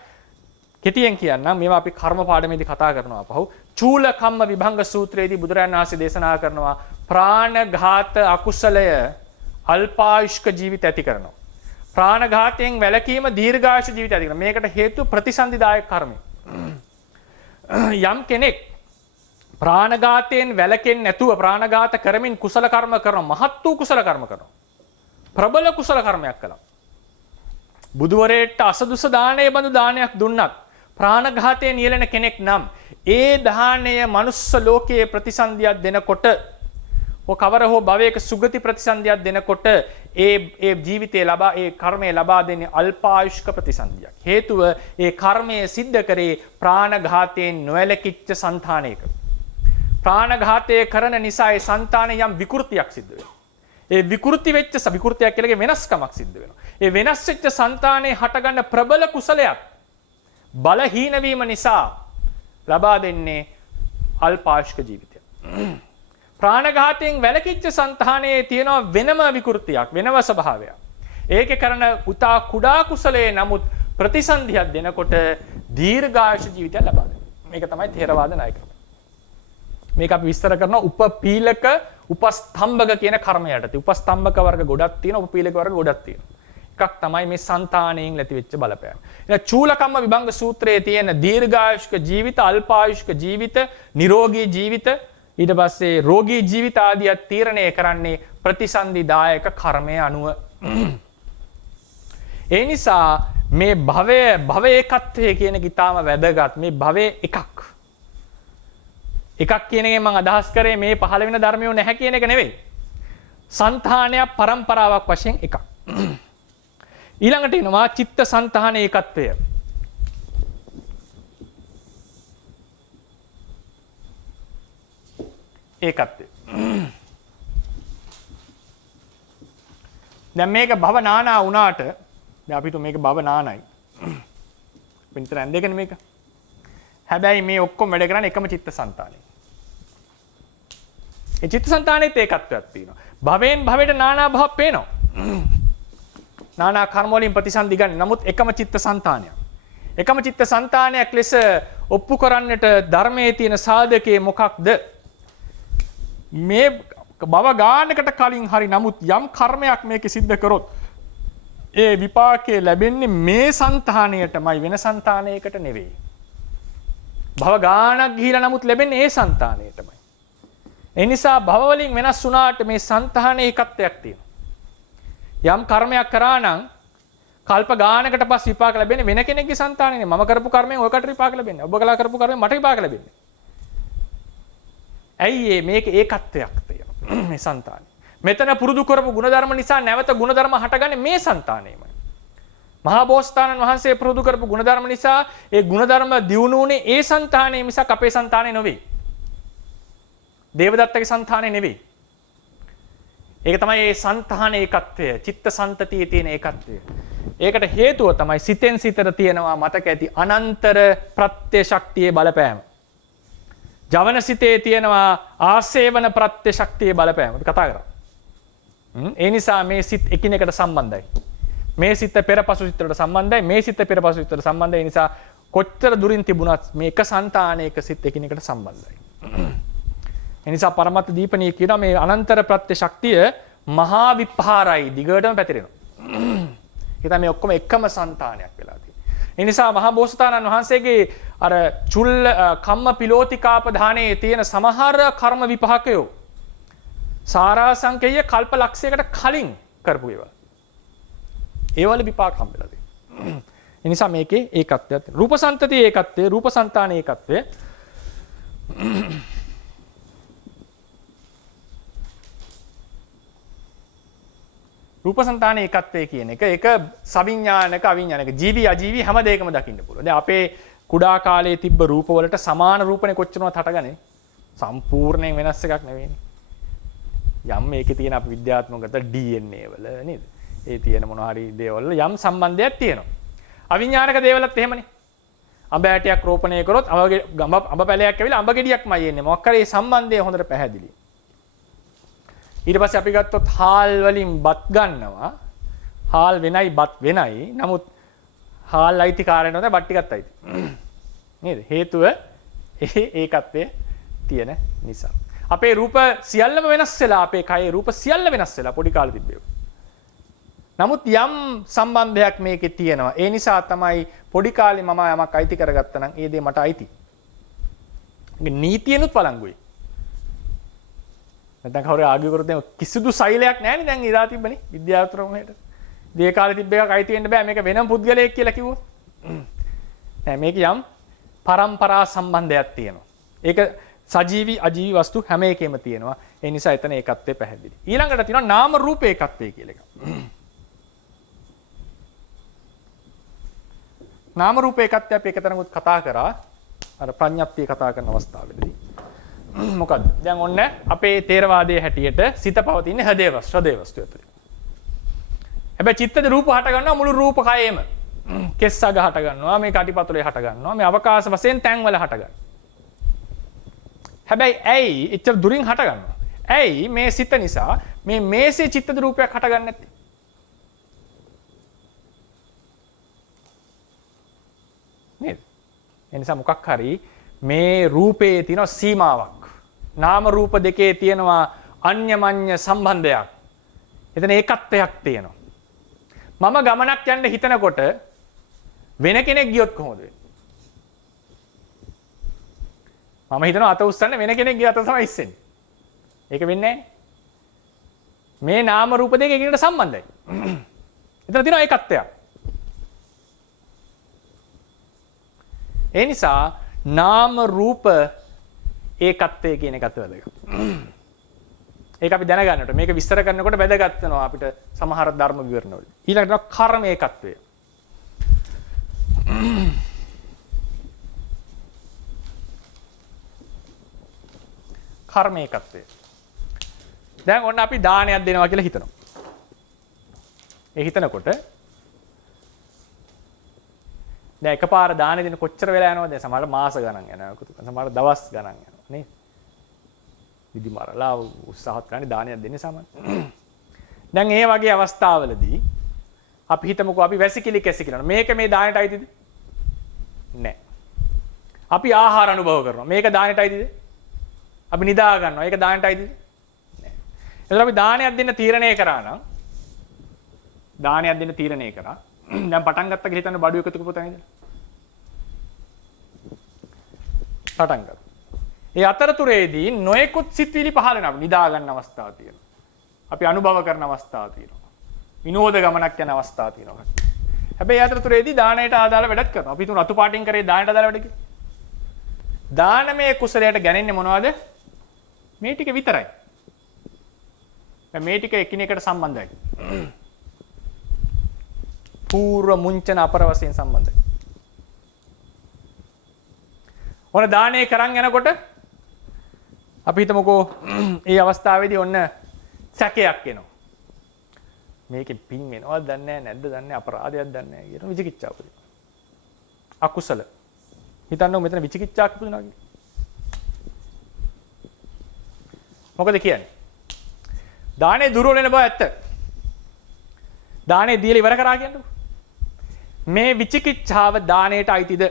කෙටියෙන් කියන්නම් මේවා අපි කර්ම පාඩමේදී කතා කරනවා අපහු. චූල කම්ම විභංග සූත්‍රයේදී බුදුරජාණන් වහන්සේ දේශනා කරනවා ප්‍රාණඝාත අකුසලය අල්පායුෂ්ක ජීවිත ඇති කරනවා. ප්‍රාණඝාතයෙන් වැළකීම දීර්ඝායුෂ ජීවිත ඇති කරනවා. මේකට හේතුව ප්‍රතිසන්දිදායක කර්මය. යම් කෙනෙක් ප්‍රාණඝාතයෙන් වැළකෙන්නේ නැතුව ප්‍රාණඝාත කරමින් කුසල කර්ම කරනවා. මහත් වූ කුසල කර්ම කරනවා. ප්‍රබල කුසල කර්මයක් කළා. බුදුවරේට අසදුස දාණය බඳු දානයක් දුන්නත් ප්‍රාණඝාතයේ නියැලෙන කෙනෙක් නම් ඒ දාණය මනුස්ස ලෝකයේ ප්‍රතිසන්දියක් දෙනකොට කවර හෝ භවයක සුගති ප්‍රතිසන්දියක් දෙනකොට ඒ ජීවිතේ ලබා ඒ කර්මය ලබා දෙන්නේ අල්පායුෂ්ක ප්‍රතිසන්දියක්. හේතුව ඒ කර්මය සිද්ධ කරේ ප්‍රාණඝාතයෙන් නොඇලකිච්ච సంతානයක. ප්‍රාණඝාතය කරන නිසා ඒ సంతානයේ යම් විකෘතියක් සිද්ධ වෙනවා. ඒ විකෘති වෙච්ච විකෘතියක් කියලා වෙනස්කමක් සිද්ධ වෙනවා. ඒ වෙනස් වෙච්ච సంతානයේ හටගන්න ප්‍රබල කුසලයක් බලහීන වීම නිසා ලබා දෙන්නේ අල්පායුෂ්ක ජීවිතයක්. ප්‍රාණඝාතයෙන් වැළකීච්ච సంతානයේ තියෙන වෙනම විකෘතියක් වෙනම ස්වභාවයක්. ඒකේ කරන උතා කුඩා කුසලයේ නමුත් ප්‍රතිසන්දියක් දෙනකොට දීර්ඝායුෂ ජීවිතයක් ලබා දෙනවා. මේක තමයි ථේරවාද නායකකම. මේක අපි විස්තර කරනවා උපපීලක උපස්තම්භක කියන කර්මයට. උපස්තම්භක වර්ග ගොඩක් තියෙනවා උපපීලක වර්ග ගොඩක් තියෙනවා. එකක් තමයි මේ సంతාණයෙන් ඇති වෙච්ච බලපෑම. එහෙනම් චූලකම්ම විභංග සූත්‍රයේ තියෙන දීර්ඝායුෂ්ක ජීවිත, අල්පායුෂ්ක ජීවිත, නිරෝගී ජීවිත, ඊට පස්සේ රෝගී ජීවිත ආදිය තීරණය කරන්නේ ප්‍රතිසන්දිදායක කර්මය අනුව. ඒ නිසා මේ භව ඒකත්වය කියන එක ඊටාම වැදගත්. මේ භවයේ එකක් කියන එකෙන් මම අදහස් කරේ මේ පහළ වෙන ධර්මයෝ නැහැ කියන එක නෙවෙයි. సంతානයක් පරම්පරාවක් වශයෙන් එකක්. ඊළඟට එනවා චිත්ත సంతාන ඒකත්වය. ඒකත්වය. දැන් මේක භව නානා වුණාට දැන් අපි තු මේක භව නානයි. පින්තර ඇන්දේකනේ මේක. හැබැයි මේ ඔක්කොම වැඩ කරන්නේ එකම චිත්තසංතානෙ. ඒ චිත්තසංතානෙත් ඒකත්වයක් තියෙනවා. භවෙන් භවයට නානා භව පේනවා. නානා කර්ම වලින් ප්‍රතිසන්දි ගන්න. නමුත් එකම චිත්තසංතානයක්. එකම චිත්තසංතානයක් ලෙස ඔප්පු කරන්නට ධර්මයේ තියෙන සාධකයේ මොකක්ද? මේ භව ගානකට කලින් හරි නමුත් යම් කර්මයක් මේකේ සිද්ධ කරොත් ඒ විපාකයේ ලැබෙන්නේ මේ సంతාණයටමයි වෙන సంతාණයකට නෙවෙයි. භව ගානක් ගිහිලා නමුත් ලැබෙන්නේ ඒ సంతාණයටමයි. ඒ නිසා භව වලින් වෙනස් වුණාට මේ సంతාණයේ එකත්වයක් තියෙනවා. යම් කර්මයක් කරා නම් කල්ප ගානකට පස්සේ විපාක ලැබෙන්නේ වෙන කෙනෙක්ගේ సంతාණය නෙවෙයි. මම කරපු කර්මයෙන් ඔයකට විපාක ලැබෙන්නේ. ඔබ කළා කරපු කර්මයෙන් මට විපාක ලැබෙන්නේ. ඇයි මේක ඒකත්වයක් තියෙනවා මේ సంతාණය. මෙතන පුරුදු කරපු ಗುಣධර්ම නිසා නැවත ಗುಣධර්ම හටගන්නේ මේ సంతාණයමයි. මහා බෝසතාණන් වහන්සේ පුරුදු කරපු ಗುಣධර්ම නිසා ඒ ಗುಣධර්ම දියුණුුනේ ඒ సంతාණය මිසක් අපේ సంతාණය නෙවෙයි. දේවදත්තගේ సంతාණය නෙවෙයි. ඒක තමයි මේ సంతාන ඒකත්වය, චිත්ත සංතතියේ තියෙන ඒකත්වය. ඒකට හේතුව තමයි සිතෙන් සිතට තියෙනවා මතක ඇති අනන්තර ප්‍රත්‍ය ශක්තියේ බලපෑම. ජවන සිතේ තියෙනවා ආසේවන ප්‍රත්‍ය ශක්තියේ බලපෑම. කතා කරා. ඒ නිසා මේ සිත් එකිනෙකට සම්බන්ධයි. මේ සිත පෙරපසු සිත් වලට සම්බන්ධයි, මේ සිත පෙරපසු සිත් වලට සම්බන්ධයි. ඒ නිසා කොච්චර දුරින් තිබුණත් මේ එක సంతානයක සිත් එකිනෙකට සම්බන්ධයි. ඒ නිසා පරමත්ත දීපණිය කියනවා මේ අනන්තර ප්‍රත්‍ය ශක්තිය මහා විපහාරයි දිගටම පැතිරෙනවා. ඒ තමයි මේ ඔක්කොම එකම సంతානයක් වෙලා තියෙන්නේ. ඒ නිසා මහා බෝසතාණන් වහන්සේගේ අර චුල්ල කම්ම පිලෝතිකාපදානයේ තියෙන සමහර කර්ම විපාකයෝ සාරාංශකයේ කල්ප ලක්ෂයකට කලින් කරපු ඒවා. ඒවල විපාක හම්බෙලා තියෙනවා. ඒ නිසා මේකේ ඒකත්වයක් තියෙනවා. රූප සංතතියේ ඒකත්වය, රූප సంతානයේ ඒකත්වය. රූප సంతානයේ ඒකත්වය කියන එක ඒක සවිඥානික අවිඥානික ජීවි අජීවි හැම දෙයකම දකින්න පුළුවන්. දැන් අපේ කුඩා කාලයේ තිබ්බ රූප වලට සමාන රූපනේ කොච්චරවත් හටගන්නේ සම්පූර්ණයෙන් වෙනස් එකක් නෙවෙයිනේ. යම් මේකේ තියෙන අප විද්‍යාත්මකත DNA වල නේද? ඒ තියෙන මොනවා හරි දේවල් යම් සම්බන්ධයක් තියෙනවා. අවිඥානික දේවලත් එහෙමනේ. අඹ ඇටයක් රෝපණය කරොත් අඹ පැලයක් ඇවිල්ලා අඹ ගෙඩියක්මයි එන්නේ. මොකක් කරේ සම්බන්ධය හොඳට පැහැදිලි. ඊට පස්සේ අපි ගත්තොත් හාල් වලින් බත් ගන්නවා. හාල් වෙනයි බත් වෙනයි. නමුත් හාල් අයිතිකාරයන්ට තමයි බත් ටිකත් අයිති. නේද? හේතුව ඒකත්වයේ තියෙන නිසා. අපේ රූප සියල්ලම වෙනස් වෙලා අපේ කයේ රූප සියල්ල වෙනස් වෙලා පොඩි කාලේ තිබ්බේ. නමුත් යම් සම්බන්ධයක් මේකේ තියෙනවා. ඒ නිසා තමයි පොඩි කාලේ මම යමක් අයිති කරගත්තා නම් ඒ දේ මට අයිති. ඒක නීතියනුත් වළංගුයි. නැත්නම් කවුරු ආගිය කරොත් දැන් කිසිදු සෛලයක් නැහැ නේ දැන් ඉදා තිබ්බනේ විද්‍යාවතරමකට. දී කාලේ තිබ්බ එකක් අයිති වෙන්න බෑ මේක වෙනම පුද්ගලයෙක් කියලා කිව්වොත්. නෑ මේක යම් පරම්පරා සම්බන්ධයක් තියෙනවා. ඒක සජීවි අජීවි වස්තු හැම එකෙම තියෙනවා. ඒ නිසා එතන ඒකත්වය පැහැදිලි. ඊළඟට තියෙනවා නාම රූප ඒකත්වය කියලා එකක්. නාම රූප ඒකත්වය අපි එකතැනකුත් කතා කරා. අර ප්‍රඥප්තිය කතා කරන අවස්ථාවේදී. මොකද්ද? දැන් ඔන්න අපේ තේරවාදයේ හැටියට සිත පවතින හදේ වස්තු ඇතුළේ. හැබැයි චිත්තද රූප හට ගන්නවා මුළු රූප කයෙම. කෙස්සග හට ගන්නවා, මේ කටිපතුලේ හට ගන්නවා, මේ අවකාශ වශයෙන් තැන්වල හට ගන්නවා. හැබැයි ඇයි එච්චර දුරින් හට ගන්නවා? ඇයි මේ සිත නිසා මේ මේසේ චිත්තද රූපයක් හට ගන්න නැත්තේ? නේද? ඒ නිසා මොකක් හරි මේ රූපේ තියෙන සීමාවක්. නාම රූප දෙකේ තියෙනවා අන්‍යමඤ්ඤ සම්බන්ධයක්. එතන ඒකත්වයක් තියෙනවා. මම ගමනක් යන්න හිතනකොට වෙන කෙනෙක් ගියොත් කොහොමද වෙන්නේ? මම හිතනවා අත උස්සන්න වෙන කෙනෙක් ගිය අත තමයි ඉස්සෙන්නේ. ඒක වෙන්නේ නැහැ. මේ නාම රූප දෙක එකිනෙකට සම්බන්ධයි. එතන තියෙනවා ඒකත්වයක්. ඒ නිසා නාම රූප ඒකත්වය කියන එකත් වැදගත්. ඒක අපි දැනගන්නට මේක විස්තර කරනකොට වැදගත් වෙනවා අපිට සමහර ධර්ම විවරණවල. ඊළඟට කර්ම ඒකත්වය. කර්ම ඒකත්වය. දැන් ඔන්න අපි දානයක් දෙනවා කියලා හිතනවා. ඒ හිතනකොට දැන් එකපාර දාන දෙන කොච්චර වෙලා යනවද? දැන් සමහර මාස ගණන් යනවා. සමහර දවස් ගණන් යනවා නේද? විදි මරලා උත්සාහත් කරන්නේ දානයක් දෙන්නේ සමහර. දැන් ඒ වගේ අවස්ථාවලදී අපි හිතමුකෝ අපි වැසිකිලි කැසිකිලන මේක මේ දානට අයිතිද? නැහැ. අපි ආහාර අනුභව කරනවා. මේක දානට අයිතිද? අපි නිදා ගන්නවා. ඒක දානට අයිතිද? නැහැ. එතකොට අපි දානයක් දෙන්න තීරණය කරා නම් දානයක් දෙන්න තීරණය කරා. දැන් පටන් ගත්ත කියලා හිතන්න බඩු එකතු කරපුවා ඉඳලා. පටන් ගත්තා. ඒ අතරතුරේදී නොයෙකුත් සිත්විලි පහළ වෙනවා. නිදා ගන්න අවස්ථා තියෙනවා. අපි අනුභව කරන අවස්ථා තියෙනවා. විනෝද ගමනක් යන අවස්ථා තියෙනවා. හැබැයි අතරතුරේදී දාණයට ආදාළ වැඩක් කරනවා. අපි තුන් රතු පාටින් කරේ දාණයට ආදාළ වැඩ කියලා. දානමය කුසලයට ගැනෙන්නේ මොනවද? මේ ටික විතරයි. දැන් මේ ටික එකිනෙකට සම්බන්ධයි. පූර්ව මුංචන අපර වශයෙන් සම්බන්ධයි. ඔන්න දානේ කරන් යනකොට අපි හිතමුකෝ මේ අවස්ථාවේදී ඔන්න සැකයක් එනවා. මේකෙන් පින් වෙනවද දන්නේ නැද්ද දන්නේ අපරාධයක් දන්නේ නැහැ කියන විචිකිච්ඡාව උපදිනවා. අකුසල. හිතන්නකො මෙතන විචිකිච්ඡාවක් උපදිනවා කියන්නේ. මොකද කියන්නේ? දානේ දුර්වල වෙන බව ඇත්ත. දානේ දීලා ඉවර කරා කියන්නකො. මේ විචිකිච්ඡාව දානයට අයිතිද?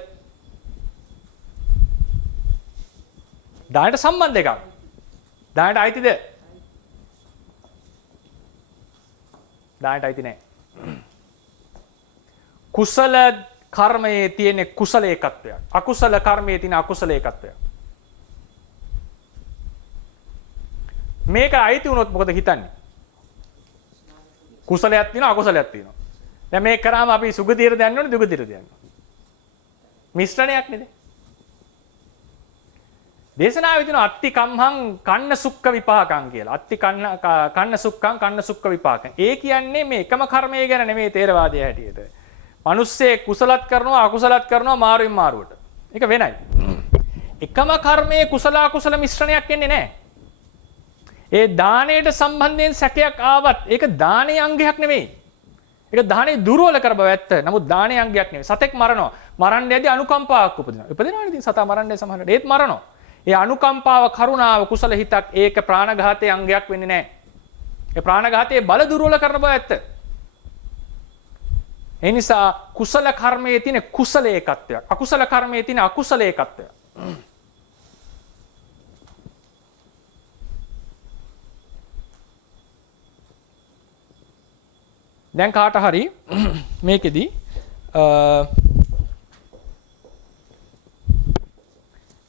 දානයට සම්බන්ධ එකක්. දානයට අයිතිද? දානයට අයිති නැහැ. කුසල කර්මයේ තියෙන කුසල ඒකත්වයක්. අකුසල කර්මයේ තියෙන අකුසල ඒකත්වයක්. මේක අයිති වුණොත් මොකද හිතන්නේ? කුසලයක් තියෙනවා අකුසලයක් තියෙනවා. දැන් මේක කරාම අපි සුගතියට යන්න ඕනේ දුගතියට යන්න ඕනේ. මිශ්‍රණයක් නේද? දේශනාවේ තියෙන අත්ති කම්හං කන්න සුක්ඛ විපාකං කියලා. අත්ති කන්න සුක්ඛං කන්න සුක්ඛ විපාකං. ඒ කියන්නේ මේ එකම කර්මය ගැන නෙමෙයි තේරවාදය හැටියට. මිනිස්සේ කුසලත් කරනවා අකුසලත් කරනවා මාරුවෙන් මාරුවට. ඒක වෙනයි. එකම කර්මයේ කුසල අකුසල මිශ්‍රණයක් එන්නේ නැහැ. ඒ දාණයට සම්බන්ධයෙන් සැකයක් ආවත් ඒක දානයේ අංගයක් නෙමෙයි. ඒක දානේ දුර්වල කර බව ඇත්ත. නමුත් දානයේ අංගයක් නෙමෙයි. සතෙක් මරනවා. මරන්න යදී අනුකම්පාවක් උපදිනවා. උපදිනවනේ ඉතින් සතා මරන්නේ සමහරවිට. ඒත් මරනවා. ඒ අනුකම්පාව කරුණාව කුසල හිතක් ඒක ප්‍රාණඝාතයේ අංගයක් වෙන්නේ නැහැ. ඒ ප්‍රාණඝාතයේ බල දුර්වල කරන බව ඇත්ත. ඒ නිසා කුසල කර්මයේ තියෙන කුසල ඒකත්වයක්. අකුසල කර්මයේ තියෙන අකුසල ඒකත්වයක්. දැන් කාට හරි මේකෙදි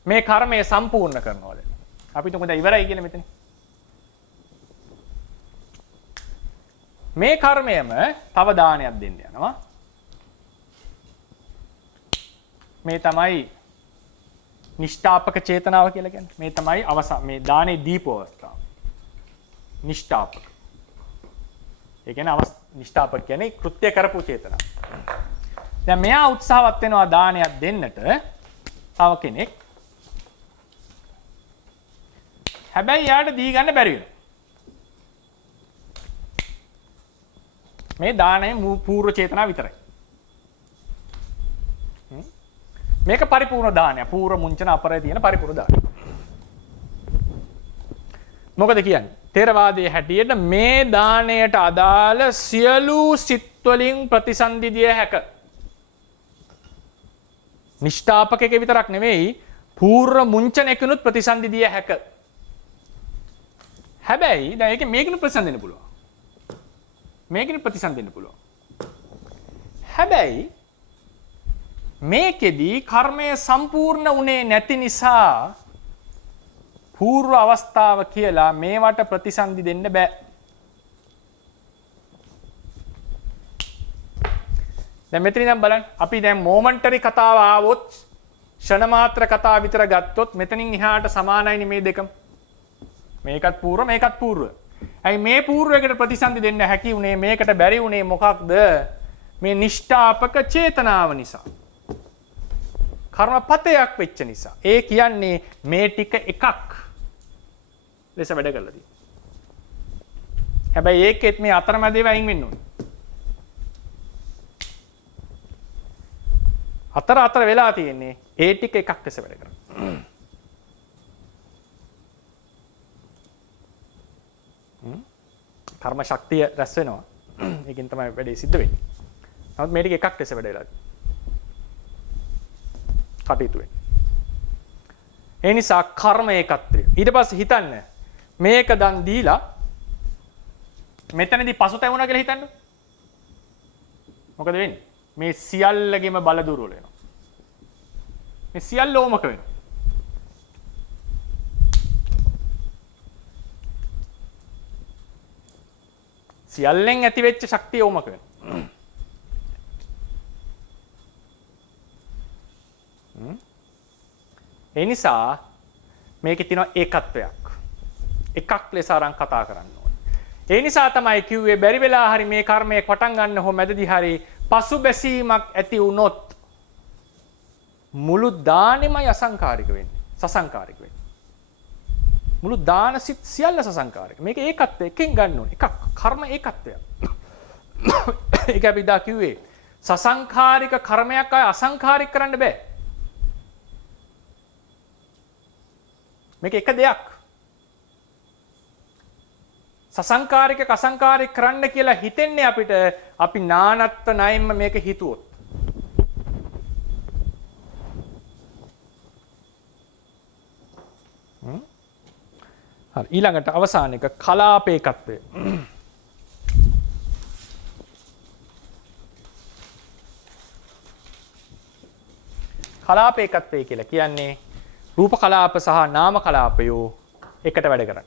මේ කර්මය සම්පූර්ණ කරනවා දැන්. අපි තුමු දැන් ඉවරයි කියලා මෙතන. මේ කර්මයම තව දානයක් දෙන්න යනවා. මේ තමයි නිෂ්ඨාපක චේතනාව කියලා කියන්නේ. මේ තමයි අවසන් මේ දානේ දීප අවස්ථාව. නිෂ්ඨාපක. ඒ කියන්නේ නිෂ්ඨාපක කියන්නේ කෘත්‍ය කරපු චේතනාව. දැන් මෙයා උත්සාහවත් වෙනවා දානයක් දෙන්නට තව කෙනෙක්. හැබැයි යාට දී ගන්න බැරි වෙනවා. මේ දානයේ පූර්ව චේතනාව විතරයි. මේක පරිපූර්ණ දානය. පූර්ව මුංචන අපරේ තියෙන පරිපූර්ණ දානය. මොකද කියන්නේ? තේරවාදයේ හැටියට මේ දාණයට අදාළ සියලු සිත් වලින් ප්‍රතිසන්දි දිය හැක. නිෂ්ඨාපකයක විතරක් නෙවෙයි පූර්ව මුංචනයකිනුත් ප්‍රතිසන්දි දිය හැක. හැබැයි දැන් මේකෙන් ප්‍රතිසන්දෙන්න පුළුවන්. මේකෙන් ප්‍රතිසන්දෙන්න පුළුවන්. හැබැයි මේකෙදී කර්මය සම්පූර්ණ වුණේ නැති නිසා පූර්ව අවස්ථාව කියලා මේවට ප්‍රතිසන්දි දෙන්න බෑ. දැන් මෙතන ඉඳන් බලන්න අපි දැන් මොමන්ටරි කතාව ආවොත් ෂණ මාත්‍ර කතාව විතර ගත්තොත් මෙතනින් එහාට සමානයිනේ මේ දෙකම. මේකත් පූර්ව මේකත් පූර්ව. ඇයි මේ පූර්වයකට ප්‍රතිසන්දි දෙන්න හැකි උනේ මේකට බැරි උනේ මොකක්ද? මේ නිෂ්ඨාපක චේතනාව නිසා. කර්මපතයක් වෙච්ච නිසා. ඒ කියන්නේ මේ ටික එකක් ලෙස වැඩ කරලා තියෙනවා. හැබැයි ඒකෙත් මේ අතරමැද ඒවා අයින් වෙන්න ඕනේ. අතර වෙලා තියෙන්නේ ඒ ටික එකක් ලෙස වැඩ කරනවා. කර්ම ශක්තිය රැස් වෙනවා. ඒකෙන් තමයි වැඩේ සිද්ධ වෙන්නේ. නමුත් මේ ටික එකක් ලෙස වැඩ වෙලා කටයුතු වෙන්නේ. ඒ නිසා කර්ම ඒකත්වය. ඊට පස්සේ හිතන්න මේක දන් දීලා මෙතනදී පසුතැවුණා කියලා හිතන්න. මොකද වෙන්නේ? මේ සියල්ලගෙම බල දුර්වල වෙනවා. මේ සියල්ල ඕමක වෙනවා. සියල්ලෙන් ඇති වෙච්ච ශක්තිය ඕමක වෙනවා. ඒ නිසා මේකේ තියෙන ඒකත්වයක්. එකක් ලෙස අරන් කතා කරන්න ඕනේ. ඒ නිසා තමයි කිව්වේ බැරි වෙලා හරි මේ කර්මය පටන් ගන්න හෝ මැදදී හරි පසුබැසීමක් ඇති වුණොත් මුළු දානෙමයි අසංකාරික වෙන්නේ. සසංකාරික වෙන්නේ. මුළු දාන සිත් සියල්ල සසංකාරික. මේක ඒකත්වයකින් ගන්න ඕනේ. එකක් කර්ම ඒකත්වය. ඒක අපි දා කිව්වේ සසංකාරික කර්මයක් අය අසංකාරික කරන්න බෑ. මේක එක දෙයක්. සසංකාරික අසංකාරික කරන්න කියලා හිතෙන්නේ අපිට අපි නානත්ව ණයින්ම මේක හිතුවොත්. හරි ඊළඟට අවසාන එක කලාපේකත්වය. කලාපේකත්වය කියලා කියන්නේ රූප කලාප සහ නාම කලාපයෝ එකට වැඩ කරන්නේ.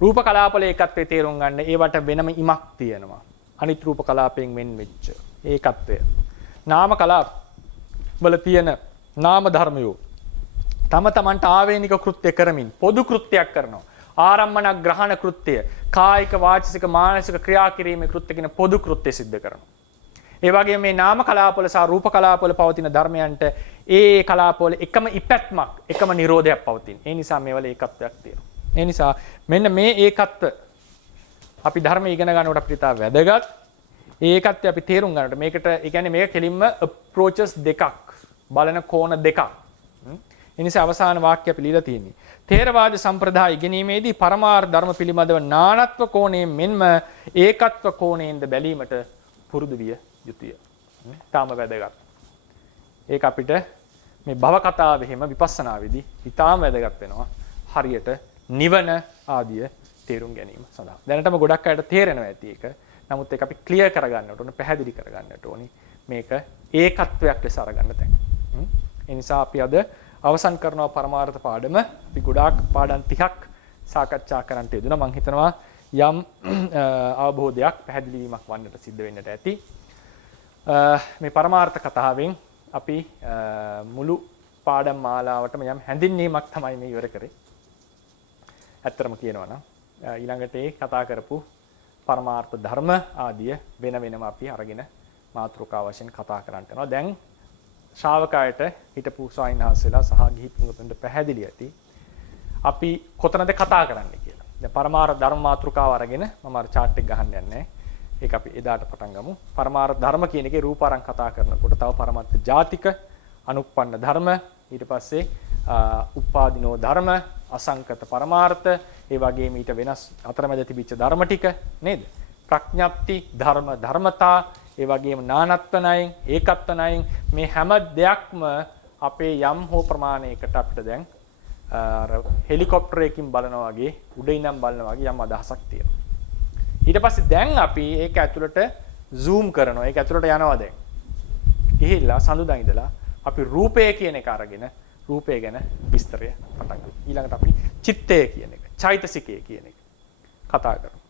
රූප කලාපවල ඒකත්වයේ තේරුම් ගන්න ඒවට වෙනම ඉමක් තියෙනවා. අනිත් රූප කලාපයෙන් වෙන් වෙච්ච ඒකත්වය. නාම කලාප වල තියෙන නාම ධර්මයෝ තම තමන්ට ආවේනික කෘත්‍ය කරමින් පොදු කෘත්‍යයක් කරනවා. ආරම්මන ග්‍රහණ කෘත්‍ය, කායික වාචික මානසික ක්‍රියා කිරීමේ කෘත්‍ය කියන පොදු කෘත්‍ය සිද්ධ කරනවා. ඒ වගේම මේ නාම කලාපවල සහ රූප කලාපවල පවතින ධර්මයන්ට ඒ කලාපවල එකම ඉපැත්මක්, එකම නිරෝධයක් පවතින. ඒ නිසා මේවල ඒකත්වයක් තියෙනවා. ඒ නිසා මෙන්න මේ ඒකත්ව අපි ධර්ම ඉගෙන ගන්නකොට අපිට තා වැදගත්. ඒකත්වය අපි තේරුම් ගන්නකොට මේකට ඒ කියන්නේ මේක කෙලින්ම approaches දෙකක්, බලන කෝණ දෙකක්. ඒ නිසා අවසාන වාක්‍ය අපි ලියලා තියෙන්නේ. ථේරවාද සම්ප්‍රදාය ඉගෙනීමේදී පරමාර්ථ ධර්ම පිළිබඳව නානත්ව කෝණයෙන් මෙන්ම ඒකත්ව කෝණයෙන්ද බැලීමට පුරුදු විය යුතුය. තාම වැදගත්. ඒක අපිට මේ භව කතාවෙහිම විපස්සනාවේදී ඊටාම වැදගත් වෙනවා. හරියට නිවන ආදිය තේරුම් ගැනීම සඳහා. දැනටම ගොඩක් අයට තේරෙනවා ඇති ඒක. නමුත් ඒක අපි ක්ලියර් කරගන්නට ඕනේ, පැහැදිලි කරගන්නට ඕනේ. මේක ඒකත්වයක් ලෙස අරගන්න තැන්. ඒ නිසා අපි අද අවසන් කරනවා පරමාර්ථ පාඩම. අපි ගොඩාක් පාඩම් 30ක් සාකච්ඡා කරන්නට යෙදුණා. මම හිතනවා යම් අවබෝධයක් පැහැදිලි වීමක් වන්නට සිද්ධ වෙන්නට ඇති. මේ පරමාර්ථ කතාවෙන් අපි මුළු පාඩම් මාලාවටම යම් හැඳින්වීමක් තමයි මේ ඉවර කරේ. ඇත්තටම කියනවා නම් ඊළඟට ඒ කතා කරපු පරමාර්ථ ධර්ම ආදිය වෙන වෙනම අපි අරගෙන මාතෘකා වශයෙන් කතා කරන්න යනවා. දැන් ශ්‍රාවකයට හිටපු ස්වාමීන් වහන්සේලා සහ ගිහි පින්වතුන්ට පැහැදිලි ඇති අපි කොතනද කතා කරන්නේ කියලා. දැන් පරමාර්ථ ධර්ම මාතෘකාව අරගෙන මම අර chart එක ගහන්න යන්නේ. ඒක අපි එදාට පටන් ගමු. පරමාර්ථ ධර්ම කියන එකේ රූප අරන් කතා කරනකොට තව පරමත්ත ජාතික, අනුප්පන්න ධර්ම, ඊට පස්සේ උපාදිනෝ ධර්ම, අසංකත පරමාර්ථ, ඒ වගේම ඊට වෙනස් අතරමැද තිබිච්ච ධර්ම ටික නේද? ප්‍රඥප්ති ධර්ම, ධර්මතා, ඒ වගේම නානත්ව ණයෙන්, ඒකත්ව ණයෙන් මේ හැම දෙයක්ම අපේ යම් හෝ ප්‍රමාණයකට අපිට දැන් අර හෙලිකොප්ටරයකින් බලනවා වගේ උඩ ඉඳන් බලනවා වගේ යම් අදහසක් තියෙනවා. ඊට පස්සේ දැන් අපි ඒක ඇතුළට zoom කරනවා. ඒක ඇතුළට යනවා දැන්. ගිහිල්ලා සඳුදා ඉඳලා අපි රූපය කියන එක අරගෙන රූපය ගැන විස්තරය පටන් ගමු. ඊළඟට අපි චිත්තය කියන එක, චෛතසිකය කියන එක කතා කරමු.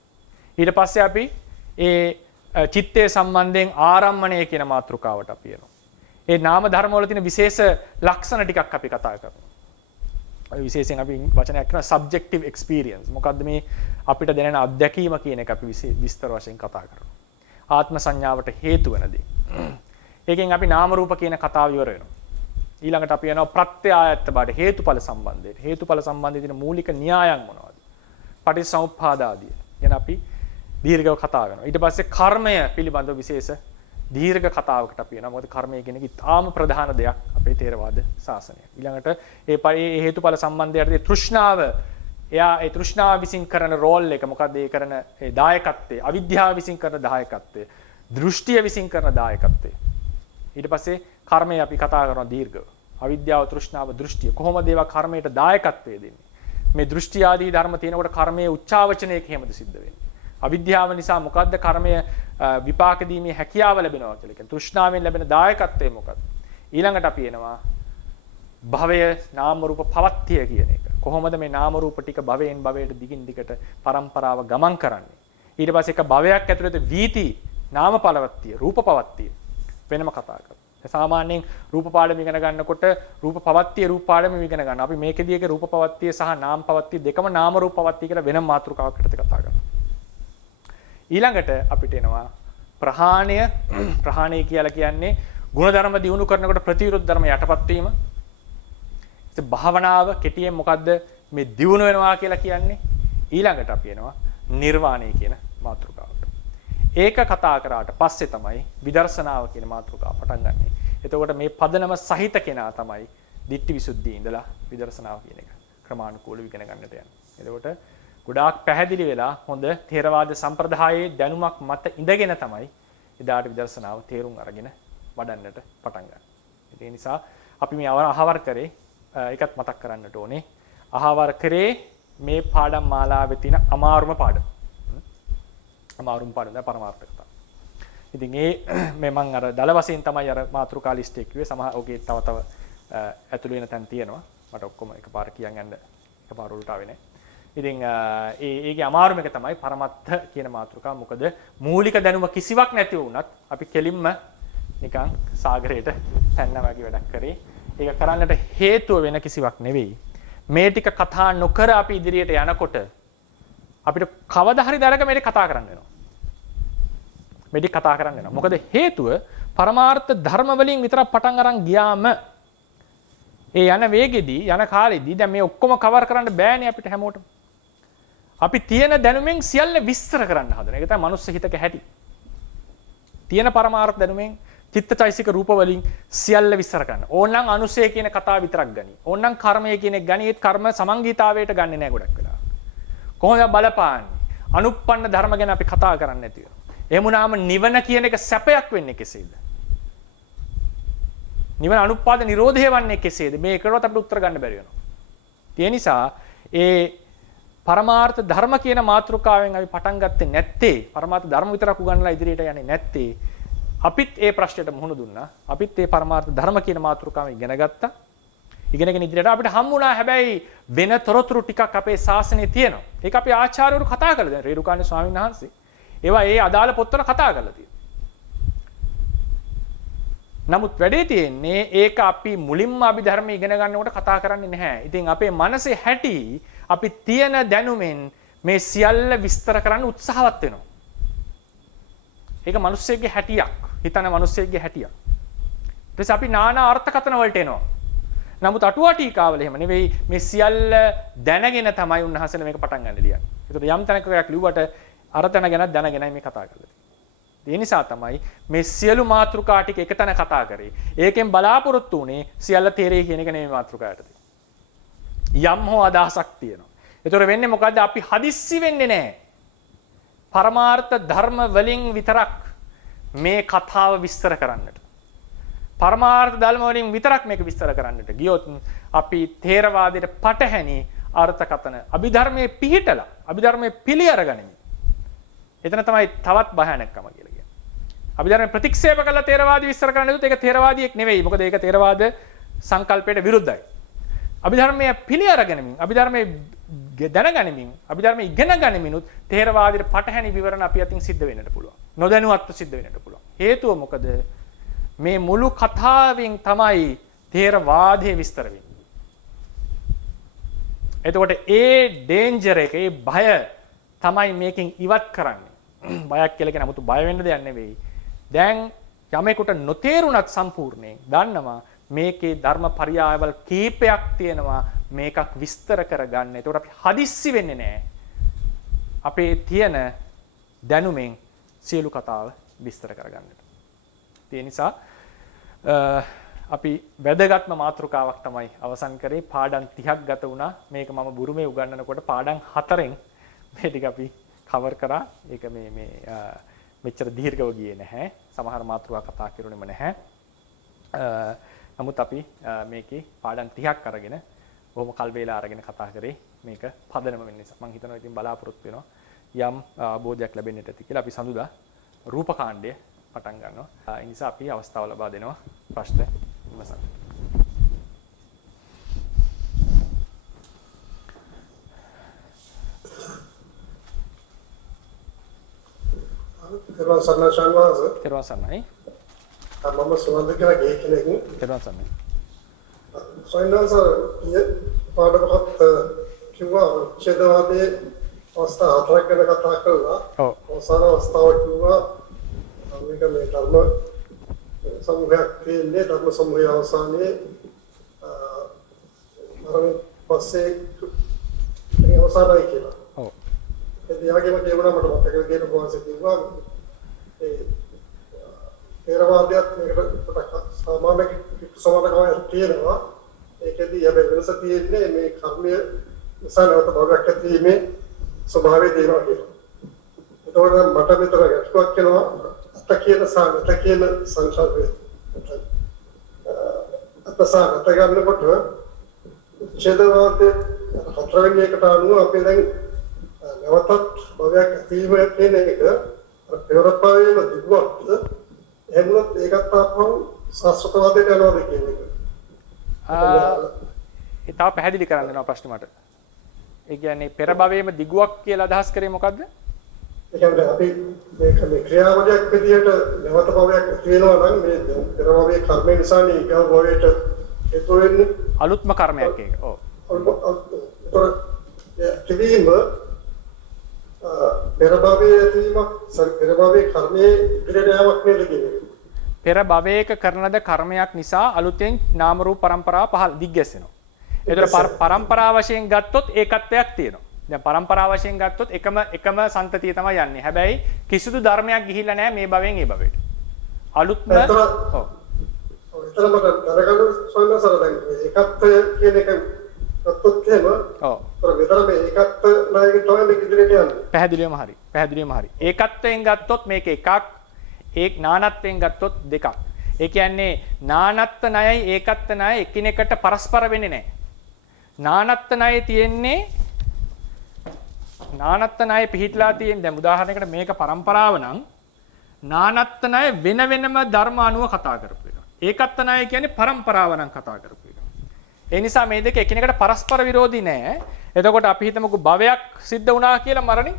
ඊට පස්සේ අපි ඒ චිත්තය සම්බන්ධයෙන් ආරම්මණය කියන මාතෘකාවට අපි එනවා. ඒ නාම ධර්ම වල තියෙන විශේෂ ලක්ෂණ ටිකක් අපි කතා කරනවා. විශේෂයෙන් අපි වචනයක් කරන subjective experience. මොකද්ද මේ අපිට දැනෙන අත්දැකීම කියන එක අපි විස්තර වශයෙන් කතා කරනවා. ආත්ම සංඥාවට හේතු වෙන දේ. ඒකෙන් අපි නාම රූප කියන කතාව ඉවර වෙනවා. ඊළඟට අපි යනවා ප්‍රත්‍යායත්ත බාට හේතුඵල සම්බන්ධයට. හේතුඵල සම්බන්ධයේ තියෙන මූලික න්‍යායන් මොනවද? පටිච්චසමුප්පාද ආදී. ගැන අපි දීර්ඝව කතා කරනවා. ඊට පස්සේ කර්මය පිළිබඳව විශේෂ දීර්ඝ කතාවකට අපි යනවා. මොකද කර්මය කියන එක ඉතාම ප්‍රධාන දෙයක් අපේ ථේරවාද ශාසනය. ඊළඟට ඒ හේතුඵල සම්බන්ධය තෘෂ්ණාව එයා ඒ තෘෂ්ණාව විසින් කරන රෝල් එක මොකද්ද? ඒ කරන ඒ දායකත්වය, අවිද්‍යාව විසින් කරන දායකත්වය, දෘෂ්ටිය විසින් කරන දායකත්වය. ඊට පස්සේ කර්මය අපි කතා කරනවා දීර්ඝව. අවිද්‍යාව, තෘෂ්ණාව, දෘෂ්ටිය කොහොමද ඒවා කර්මයට දායකත්වය දෙන්නේ? මේ දෘෂ්ටි ආදී ධර්ම තියෙනකොට කර්මයේ උච්චාවචනය කෙහෙමද සිද්ධ වෙන්නේ? අවිද්‍යාව නිසා මොකද්ද කර්මය විපාක දීමේ හැකියාව ලැබෙනවා කියලා කියන්නේ. තෘෂ්ණාවෙන් ලැබෙන දායකත්වය මොකක්ද? ඊළඟට අපි එනවා භවය නාම රූප පවත්තිය කියන එක. කොහොමද මේ නාම රූප ටික භවයෙන් භවයට දිගින් දිගට පරම්පරාව ගමන් කරන්නේ? ඊට පස්සේ එක භවයක් ඇතුළත වීති නාම පවත්තිය, රූප පවත්තිය වෙනම කතා කරනවා. සාමාන්‍යයෙන් රූප පාඩම ඉගෙන ගන්නකොට රූප පවත්තිය රූප පාඩම ඉගෙන ගන්න. අපි මේකෙදී එක රූප පවත්තිය සහ නාම පවත්තිය දෙකම නාම රූප පවත්තිය කියලා වෙනම මාතෘකාවකට කතා කරනවා. ඊළඟට අපිට එනවා ප්‍රහාණය කියලා කියන්නේ ගුණධර්ම දියුණු කරනකොට ප්‍රතිවිරුද්ධ ධර්ම යටපත් වීම. ඒ භාවනාව කෙටියෙන් මොකද්ද මේ දියුණු වෙනවා කියලා කියන්නේ? ඊළඟට අපි එනවා නිර්වාණය කියන මාතෘකාවට. ඒක කතා කරාට පස්සේ තමයි විදර්ශනාව කියන මාතෘකාව පටන් ගන්නෙ. එතකොට මේ පදනම සහිත කෙනා තමයි ditthi visuddhi ඉඳලා විදර්ශනාව කියන එක ක්‍රමානුකූලව ඉගෙන ගන්නට යන්නේ. එතකොට ගොඩාක් පැහැදිලි වෙලා හොඳ ථේරවාද සම්ප්‍රදායේ දැනුමක් මත ඉඳගෙන තමයි එදාට විදර්ශනාව තේරුම් අරගෙන වඩන්නට පටන් ගන්න. ඒ නිසා අපි මේ අහවර කරේ ඒකත් මතක් කරන්නට ඕනේ. අහවර කරේ මේ පාඩම් මාලාවේ තියෙන අමාරුම පාඩම. අමාරුම පාඩම තමයි පරමාර්ථ කතාව. ඉතින් මේ මම අර දල වශයෙන් තමයි අර මාතෘකා ලිස්ට් එක කිව්වේ. සමහර ඔගේ තව ඇතුළු වෙන තැන් තියෙනවා. මට ඔක්කොම එකපාර කියන් යන්න එකපාර උල්ට ආවේ නැහැ. ඉතින් ඒකේ අමාරුම එක තමයි පරමත්ත කියන මාතෘකාව. මොකද මූලික දැනුම කිසිවක් නැති වුණත් අපි කෙලින්ම නිකන් සාගරයට පැනනා වගේ වැඩක් කරේ. ඒක කරන්නට හේතුව වෙන කිසිවක් නෙවෙයි. මේ ටික කතා නොකර අපි ඉදිරියට යනකොට අපිට කවදා හරි දරක මේක කතා කරන්න වෙනවා. මේක කතා කරන්න වෙනවා. මොකද හේතුව පරමාර්ථ ධර්ම වලින් විතරක් පටන් අරන් ගියාම ඒ යන වේගෙදී යන කාලෙදී දැන් මේ ඔක්කොම කවර් කරන්න බෑනේ අපිට හැමෝටම. අපි තියෙන දැනුමෙන් සියල්ල විස්තර කරන්න හදන. ඒක තමයි මනුස්ස හිතක හැටි. තියෙන පරමාර්ථ දැනුමෙන් චිත්තචෛසික රූප වලින් සියල්ල විස්තර කරන්න. ඕනනම් අනුසය කියන කතාව විතරක් ගනි. ඕනනම් කර්මය කියන එක ගනි. ඒත් කර්ම සමංගීතාවයට ගන්නෙ නෑ ගොඩක් වෙලා. කොහොමද බලපාන්නේ? අනුප්පන්න ධර්ම ගැන අපි කතා කරන්නේ නැතිව. එහෙම වුණාම නිවන කියන එක සැපයක් වෙන්නේ කෙසේද? නිවන අනුපාද නිරෝධය වන්නේ කෙසේද? මේකටවත් අපිට උත්තර ගන්න බැරි වෙනවා. ඒ නිසා ඒ පරමාර්ථ ධර්ම කියන මාතෘකාවෙන් අපි පටන් ගත්තේ නැත්තේ පරමාර්ථ ධර්ම විතරක් උගන්වලා ඉදිරියට යන්නේ නැත්තේ අපිත් ඒ ප්‍රශ්නෙට මුහුණ දුන්නා. අපිත් ඒ පරමාර්ථ ධර්ම කියන මාතෘකාව ඉගෙන ගත්තා. ඉගෙනගෙන ඉදිරියට අපිට හම්බුණා හැබැයි වෙන තොරතුරු ටිකක් අපේ ශාසනයේ තියෙනවා. ඒක අපේ ආචාර්යවරු කතා කළා. දැන් රේරුකාණේ ස්වාමීන් වහන්සේ ඒවා ඒ අදාළ පොත්වල කතා කරලා තියෙනවා. නමුත් වැඩේ තියෙන්නේ ඒක අපි මුලින්ම අභිධර්ම ඉගෙන ගන්නකොට කතා කරන්නේ නැහැ. ඉතින් අපේ මනසේ හැටි අපි තියෙන දැනුමෙන් මේ සියල්ල විස්තර කරන්න උත්සාහවත් වෙනවා. ඒක මිනිස්සෙක්ගේ හැටියක්. හිතන මිනිස්සෙක්ගේ හැටියක්. ඊට පස්සේ අපි নানা අර්ථකථන වලට එනවා. නමුත් අටුවා ටීකාවල එහෙම නෙවෙයි මේ සියල්ල දැනගෙන තමයි උන්වහන්සේලා මේක පටන් ගන්න ලියන්නේ. ඒකට යම් තැනක එකක් ලිව්වට අර තැන ගැන දැනගෙනයි මේ කතා කරන්නේ. ඒ නිසා තමයි මේ සියලු මාතෘකා ටික එක තැන කතා කරේ. ඒකෙන් බලාපොරොත්තු උනේ සියල්ල තේරෙයි කියන එක නෙමෙයි මාතෘකාවට. යම් හෝ අදහසක් තියෙනවා. ඒතර වෙන්නේ මොකද්ද? අපි හදිස්සි වෙන්නේ නැහැ. පරමාර්ථ ධර්ම වලින් විතරක් මේ කතාව විස්තර කරන්නට. පරමාර්ථ ධර්ම වලින් විතරක් මේක විස්තර කරන්නට ගියොත් අපි ථේරවාදයට පටහැනි අර්ථකථන අභිධර්මයේ පිහිටලා අභිධර්මයේ පිළි අරගනිමු. එතන තමයි තවත් භයානකම කියලා කියන්නේ. අභිධර්මයේ ප්‍රතික්ෂේප කළ ථේරවාදී විස්තර කරන්නත් ඒක ථේරවාදියෙක් නෙවෙයි. මොකද ඒක ථේරවාද සංකල්පයට විරුද්ධයි. අභිධර්මයේ පිළි අරගනිමින් අභිධර්මයේ දැනගනිමින් අභිධර්මයේ ඉගෙන ගනිමිනුත් ථේරවාදයට පටහැනි විවරණ අපි අතින් සිද්ධ වෙන්නට පුළුවන්. නොදැනුවත්ව සිද්ධ වෙන්නට පුළුවන්. හේතුව මොකද? මේ මුළු කතාවෙන් තමයි ථේරවාදයේ විස්තර වෙන්නේ. එතකොට ඒ ඩේන්ජර් එක, ඒ බය තමයි මේකෙන් ඉවත් කරන්නේ. බයක් කියලා කියන 아무තු බය වෙන්න දෙයක් නෙවෙයි. දැන් යමෙකුට නොතේරුණත් සම්පූර්ණයෙන් දන්නවා මේකේ ධර්ම පරයායවල කීපයක් තියෙනවා මේකක් විස්තර කරගන්න. එතකොට අපි හදිස්සි වෙන්නේ නැහැ. අපේ තියෙන දැනුමෙන් සියලු කතාව විස්තර කරගන්නට. ඒ නිසා අපි වැදගත්ම මාතෘකාවක් තමයි අවසන් කරේ. පාඩම් 30ක් ගත වුණා. මේක මම බුරුමේ උගන්වනකොට පාඩම් 4න් මේ ටික අපි කවර් කරා. ඒක මේ මෙච්චර දීර්ඝව ගියේ නැහැ. සමහර මාතෘකා කතා කරුණෙම නැහැ. නමුත් අපි මේකේ පාඩම් 30ක් අරගෙන බොහොම කල් වේලා අරගෙන කතා කරේ. මේක පදනම වෙන නිසා මම හිතනවා ඉතින් බලාපොරොත්තු වෙනවා යම් අවබෝධයක් ලැබෙන්නට ඇති කියලා. අපි සඳුදා රූපකාණ්ඩය පටන් ගන්නවා. ඒ නිසා අපි අවස්ථාව ලබා දෙනවා ප්‍රශ්න විමසන්න. තෙරුවන් සරණයි ශාන්වාස. තෙරුවන් සරණයි. මම සුවඳ කියලා ගේ කෙනෙක්. තෙරුවන් සරණයි. ශාන්වාස පාඩමකට කිව්වා ඡේදවාදී අවස්ථා 4ක් ගැන කතා කළා. ඔව්. අවසාන අවස්ථාව කිව්වා මේක මේ ධර්ම සමූහයක් තියෙන්නේ ධර්ම සමූහය අවසානයේ මරණ පස්සේ ඉතින් අවසානයි කියලා. ඔව්. ඒ වගේම කියනවා මට මතක තියෙන කොහොමද කිව්වා ඒ තේරවාදයක් මේකට පොඩක් සාමාන්‍ය සමානකමක් තියෙනවා. ඒකෙදි හැබැයි වෙනස තියෙන්නේ මේ කර්මය නිසා නැවත භවයක් ඇතිීමේ ස්වභාවය තියෙනවා කියලා. ඒතකොට මට විතර ගැටලුවක් වෙනවා අත කියන සාගත කියන සංසාරයේ. අතසාගත ගන්නකොට ඡේදවාදයේ හතරවෙනි එකට අනුව අපි දැන් නැවතත් භවයක් ඇතිවීම කියන එක පෙරපරේම දිගුවක්ද එහෙමත් ඒකත් අපහු සාස්වතවාදයට යනවාද කියන එක. ඒ තාම පැහැදිලි කරන්න වෙනවා ප්‍රශ්නේ මට. ඒ කියන්නේ පෙර භවයේම දිගුවක් කියලා අදහස් කරේ මොකද්ද? ඒ කියන්නේ අපි මේක මේ ක්‍රියාවලියක් විදිහට නැවත භවයක් ඇති වෙනවා නම් මේ පෙර භවයේ කර්ම නිසානේ ඊගව භවයට හේතු වෙන්නේ. අලුත්ම කර්මයක් ඒක. ඔව්. කිවීම පෙර භවයේ ඇතිවීමක් පෙර භවයේ කර්මයේ ඉදිරියට යාමක් නේද කියන්නේ. පෙර භවයක කරන ලද කර්මයක් නිසා අලුතෙන් නාම රූප પરම්පරාව පහළ දිග්ගැසෙනවා. ඒතර પરම්පරාව වශයෙන් ගත්තොත් ඒකත්වයක් තියෙනවා. දැන් પરම්පරාව වශයෙන් ගත්තොත් එකම සන්තතිය තමයි යන්නේ. හැබැයි කිසිදු ධර්මයක් ගිහිල්ලා නැහැ මේ භවයෙන් ඒ භවයට. අලුත්ම ඔව්. එතන මට දරගන්න සොයනසර දැන් ඒකත්වය කියන එක ගත්තොත් එහෙම ඔව්. ඒතර විතර මේ ඒකත්ව ණයකින් තමයි මේක ඉදිරියට යන්නේ. පැහැදිලිවම හරි. පැහැදිලිවම හරි. ඒකත්වයෙන් ගත්තොත් මේක එකක්. ඒක නානත්වයෙන් ගත්තොත් දෙකක්. ඒ කියන්නේ නානත්ව ණයයි ඒකත්ව ණයයි එකිනෙකට පරස්පර වෙන්නේ නැහැ. නානත්ව ණය තියෙන්නේ නානත්ව ණය පිහිටලා තියෙන දැන් උදාහරණයකට මේක પરම්පරාව නම් නානත්ව ණය වෙන වෙනම ධර්ම අනුව කතා කරපු එක. ඒකත්ව ණය කියන්නේ પરම්පරාව නම් කතා කරපු එක. ඒ නිසා මේ දෙක එකිනෙකට පරස්පර විරෝධී නෑ. එතකොට අපි හිතමුකෝ භවයක් සිද්ධ වුණා කියලා මරණින්.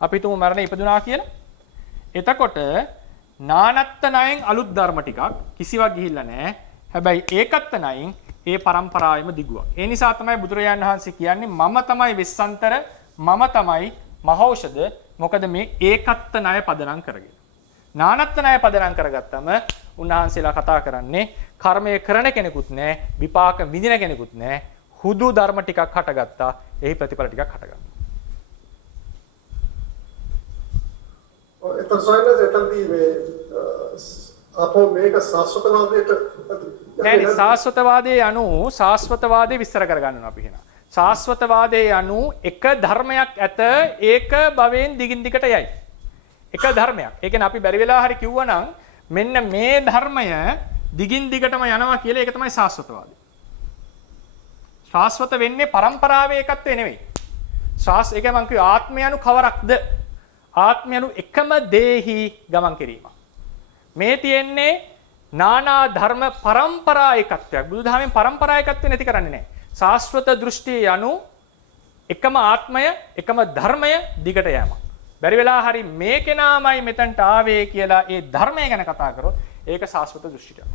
අපි හිතමු මරණය ඉපදුනා කියලා. එතකොට නානත්ව ණයෙන් අලුත් ධර්ම ටිකක් කිසිවක් ගිහිල්ලා නැහැ. හැබැයි ඒකත්ව ණයෙන් ඒ પરම්පරාවෙම දිගුවක්. ඒ නිසා තමයි බුදුරජාණන් වහන්සේ කියන්නේ මම තමයි වෙස්සන්තර මම තමයි මහෞෂධ. මොකද මේ ඒකත්ව ණය පදනම් කරගෙන. නානත්ව ණය පදනම් කරගත්තම උන්වහන්සේලා කතා කරන්නේ කර්මය කරන කෙනෙකුත් නැහැ, විපාක විඳින කෙනෙකුත් නැහැ. හුදු ධර්ම ටිකක් හටගත්තා. එහි ප්‍රතිඵල ටිකක් හටගත්තා. ඒතර සොයනස එතනදී මේ අපෝ මේක සාස්වතවාදයට නෑ සාස්වතවාදයේ අනු සාස්වතවාදයේ විස්තර කරගන්නවා අපි එහෙනම්. සාස්වතවාදයේ අනු එක ධර්මයක් ඇත ඒක භවයෙන් දිගින් දිගට යයි. එක ධර්මයක්. ඒ කියන්නේ අපි බැරි වෙලා හරි කිව්වනම් මෙන්න මේ ධර්මය දිගින් දිගටම යනවා කියලා ඒක තමයි සාස්වතවාදය. ශාස්වත වෙන්නේ પરම්පරාවේ එකත්වේ නෙවෙයි. ඒක මම කිව්වේ ආත්මය anu කවරක්ද? ආත්මය anu එකම දේහි ගමන් කිරීම. මේ තියෙන්නේ නානා ධර්ම પરම්පරා එකත්වයක්. බුදුදහමෙන් પરම්පරා එකත්වය නැති කරන්නේ නැහැ. ශාස්ත්‍රත දෘෂ්ටිය යනු එකම ආත්මය, එකම ධර්මය දිගට යෑම. බැරි වෙලා හරි මේ කෙනාමයි මෙතනට ආවේ කියලා ඒ ධර්මය ගැන කතා කරොත් ඒක ශාස්ත්‍රත දෘෂ්ටියක්.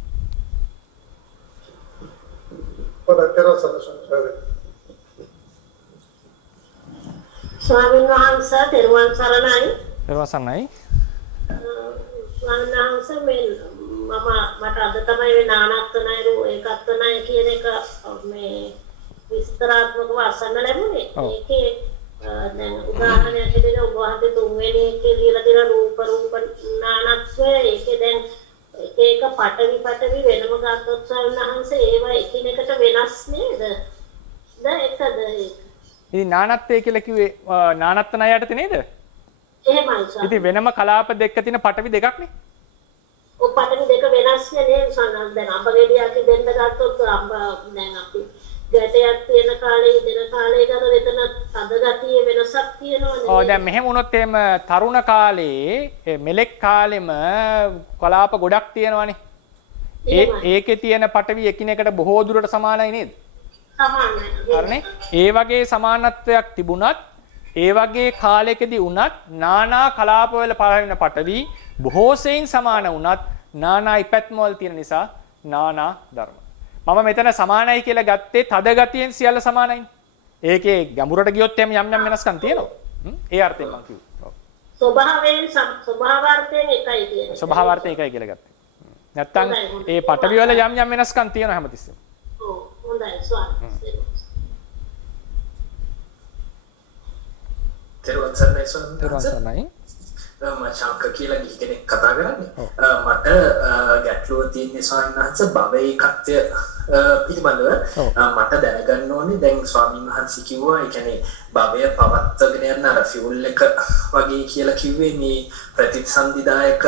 ස්වාමීන් වහන්සේ තෙරුවන් සරණයි. තෙරුවන් සරණයි. ස්වාමීන් වහන්සේ මට අද තමයි මේ නානත්ව ණය ඒකත්ව ණය කියන එක මේ විස්තරාත්මකව අසන්න ලැබුණේ. ඒකේ දැන් උදාහරණයක් විදිහට ඔබ වහන්සේ තුන්වෙනි එකේ ලියලා තියෙන රූප නානත්වය ඒකේ දැන් එක පටවි වෙනම ගත්තොත් සවනහන්සේ ඒවා එකිනෙකට වෙනස් නේද? එකද ඒක? ඉතින් නානත්වය කියලා කිව්වේ නානත්ව ණය යටතේ නේද? එහෙමයි සර්. ඉතින් වෙනම කලාප දෙක තියෙන පටවි දෙකක් නේ. ඔය පටවි දෙක වෙනස් නේ සනල්. දැන් අඹ ගෙඩියක් දෙන්න ගත්තොත් අඹ දැන් අපි ගැටයක් තියෙන කාලේ දෙන කාලේ කර එතන තද ගතිය වෙනසක් තියෙනවනේ. ඔව් දැන් මෙහෙම වුණොත් එහෙම තරුණ කාලේ මෙලෙක් කාලෙම කලාප ගොඩක් තියෙනවනේ. ඒකේ තියෙන පටවි එකිනෙකට බොහෝ දුරට සමානයි නේද? සමානයි. හරිනේ. ඒ වගේ සමානත්වයක් තිබුණත් ඒ වගේ කාලයකදී වුණත් නානා කලාපවල පහළ පටවි බොහෝ සෙයින් සමාන වුණත් නානා ඉපැත්ම වල තියෙන නිසා නානා ධර්ම. මම මෙතන සමානයි කියලා ගත්තේ තද ගතියෙන් සියල්ල සමානයි. ඒකේ ගැඹුරට ගියොත් එම් යම් වෙනස්කම් තියෙනවා. ඒ අර්ථයෙන් මම කිව්වා. ස්වභාවයෙන් එකයි කියන්නේ. ස්වභාවාර්ථයෙන් එකයි කියලා ගත්තේ. නැත්තම් ඒ පටවි වල යම් වෙනස්කම් තියෙනවා හැමතිස්සෙම. ඔව් හොඳයි ස්වාමී. තෙරුවන් සරණයි. මචංක කියලා ගිහි කෙනෙක් කතා කරන්නේ. මට ගැටලුව තියෙන්නේ ස්වාමීන් වහන්සේ භවයේ ඒකත්වය පිළිබඳව මට දැනගන්න ඕනේ. දැන් ස්වාමීන් වහන්සේ කිව්වා ඒ කියන්නේ භවය පවත්වාගෙන යන අර ෆියුල් එක වගේ කියලා කිව්වේ මේ ප්‍රතිසන්දිදායක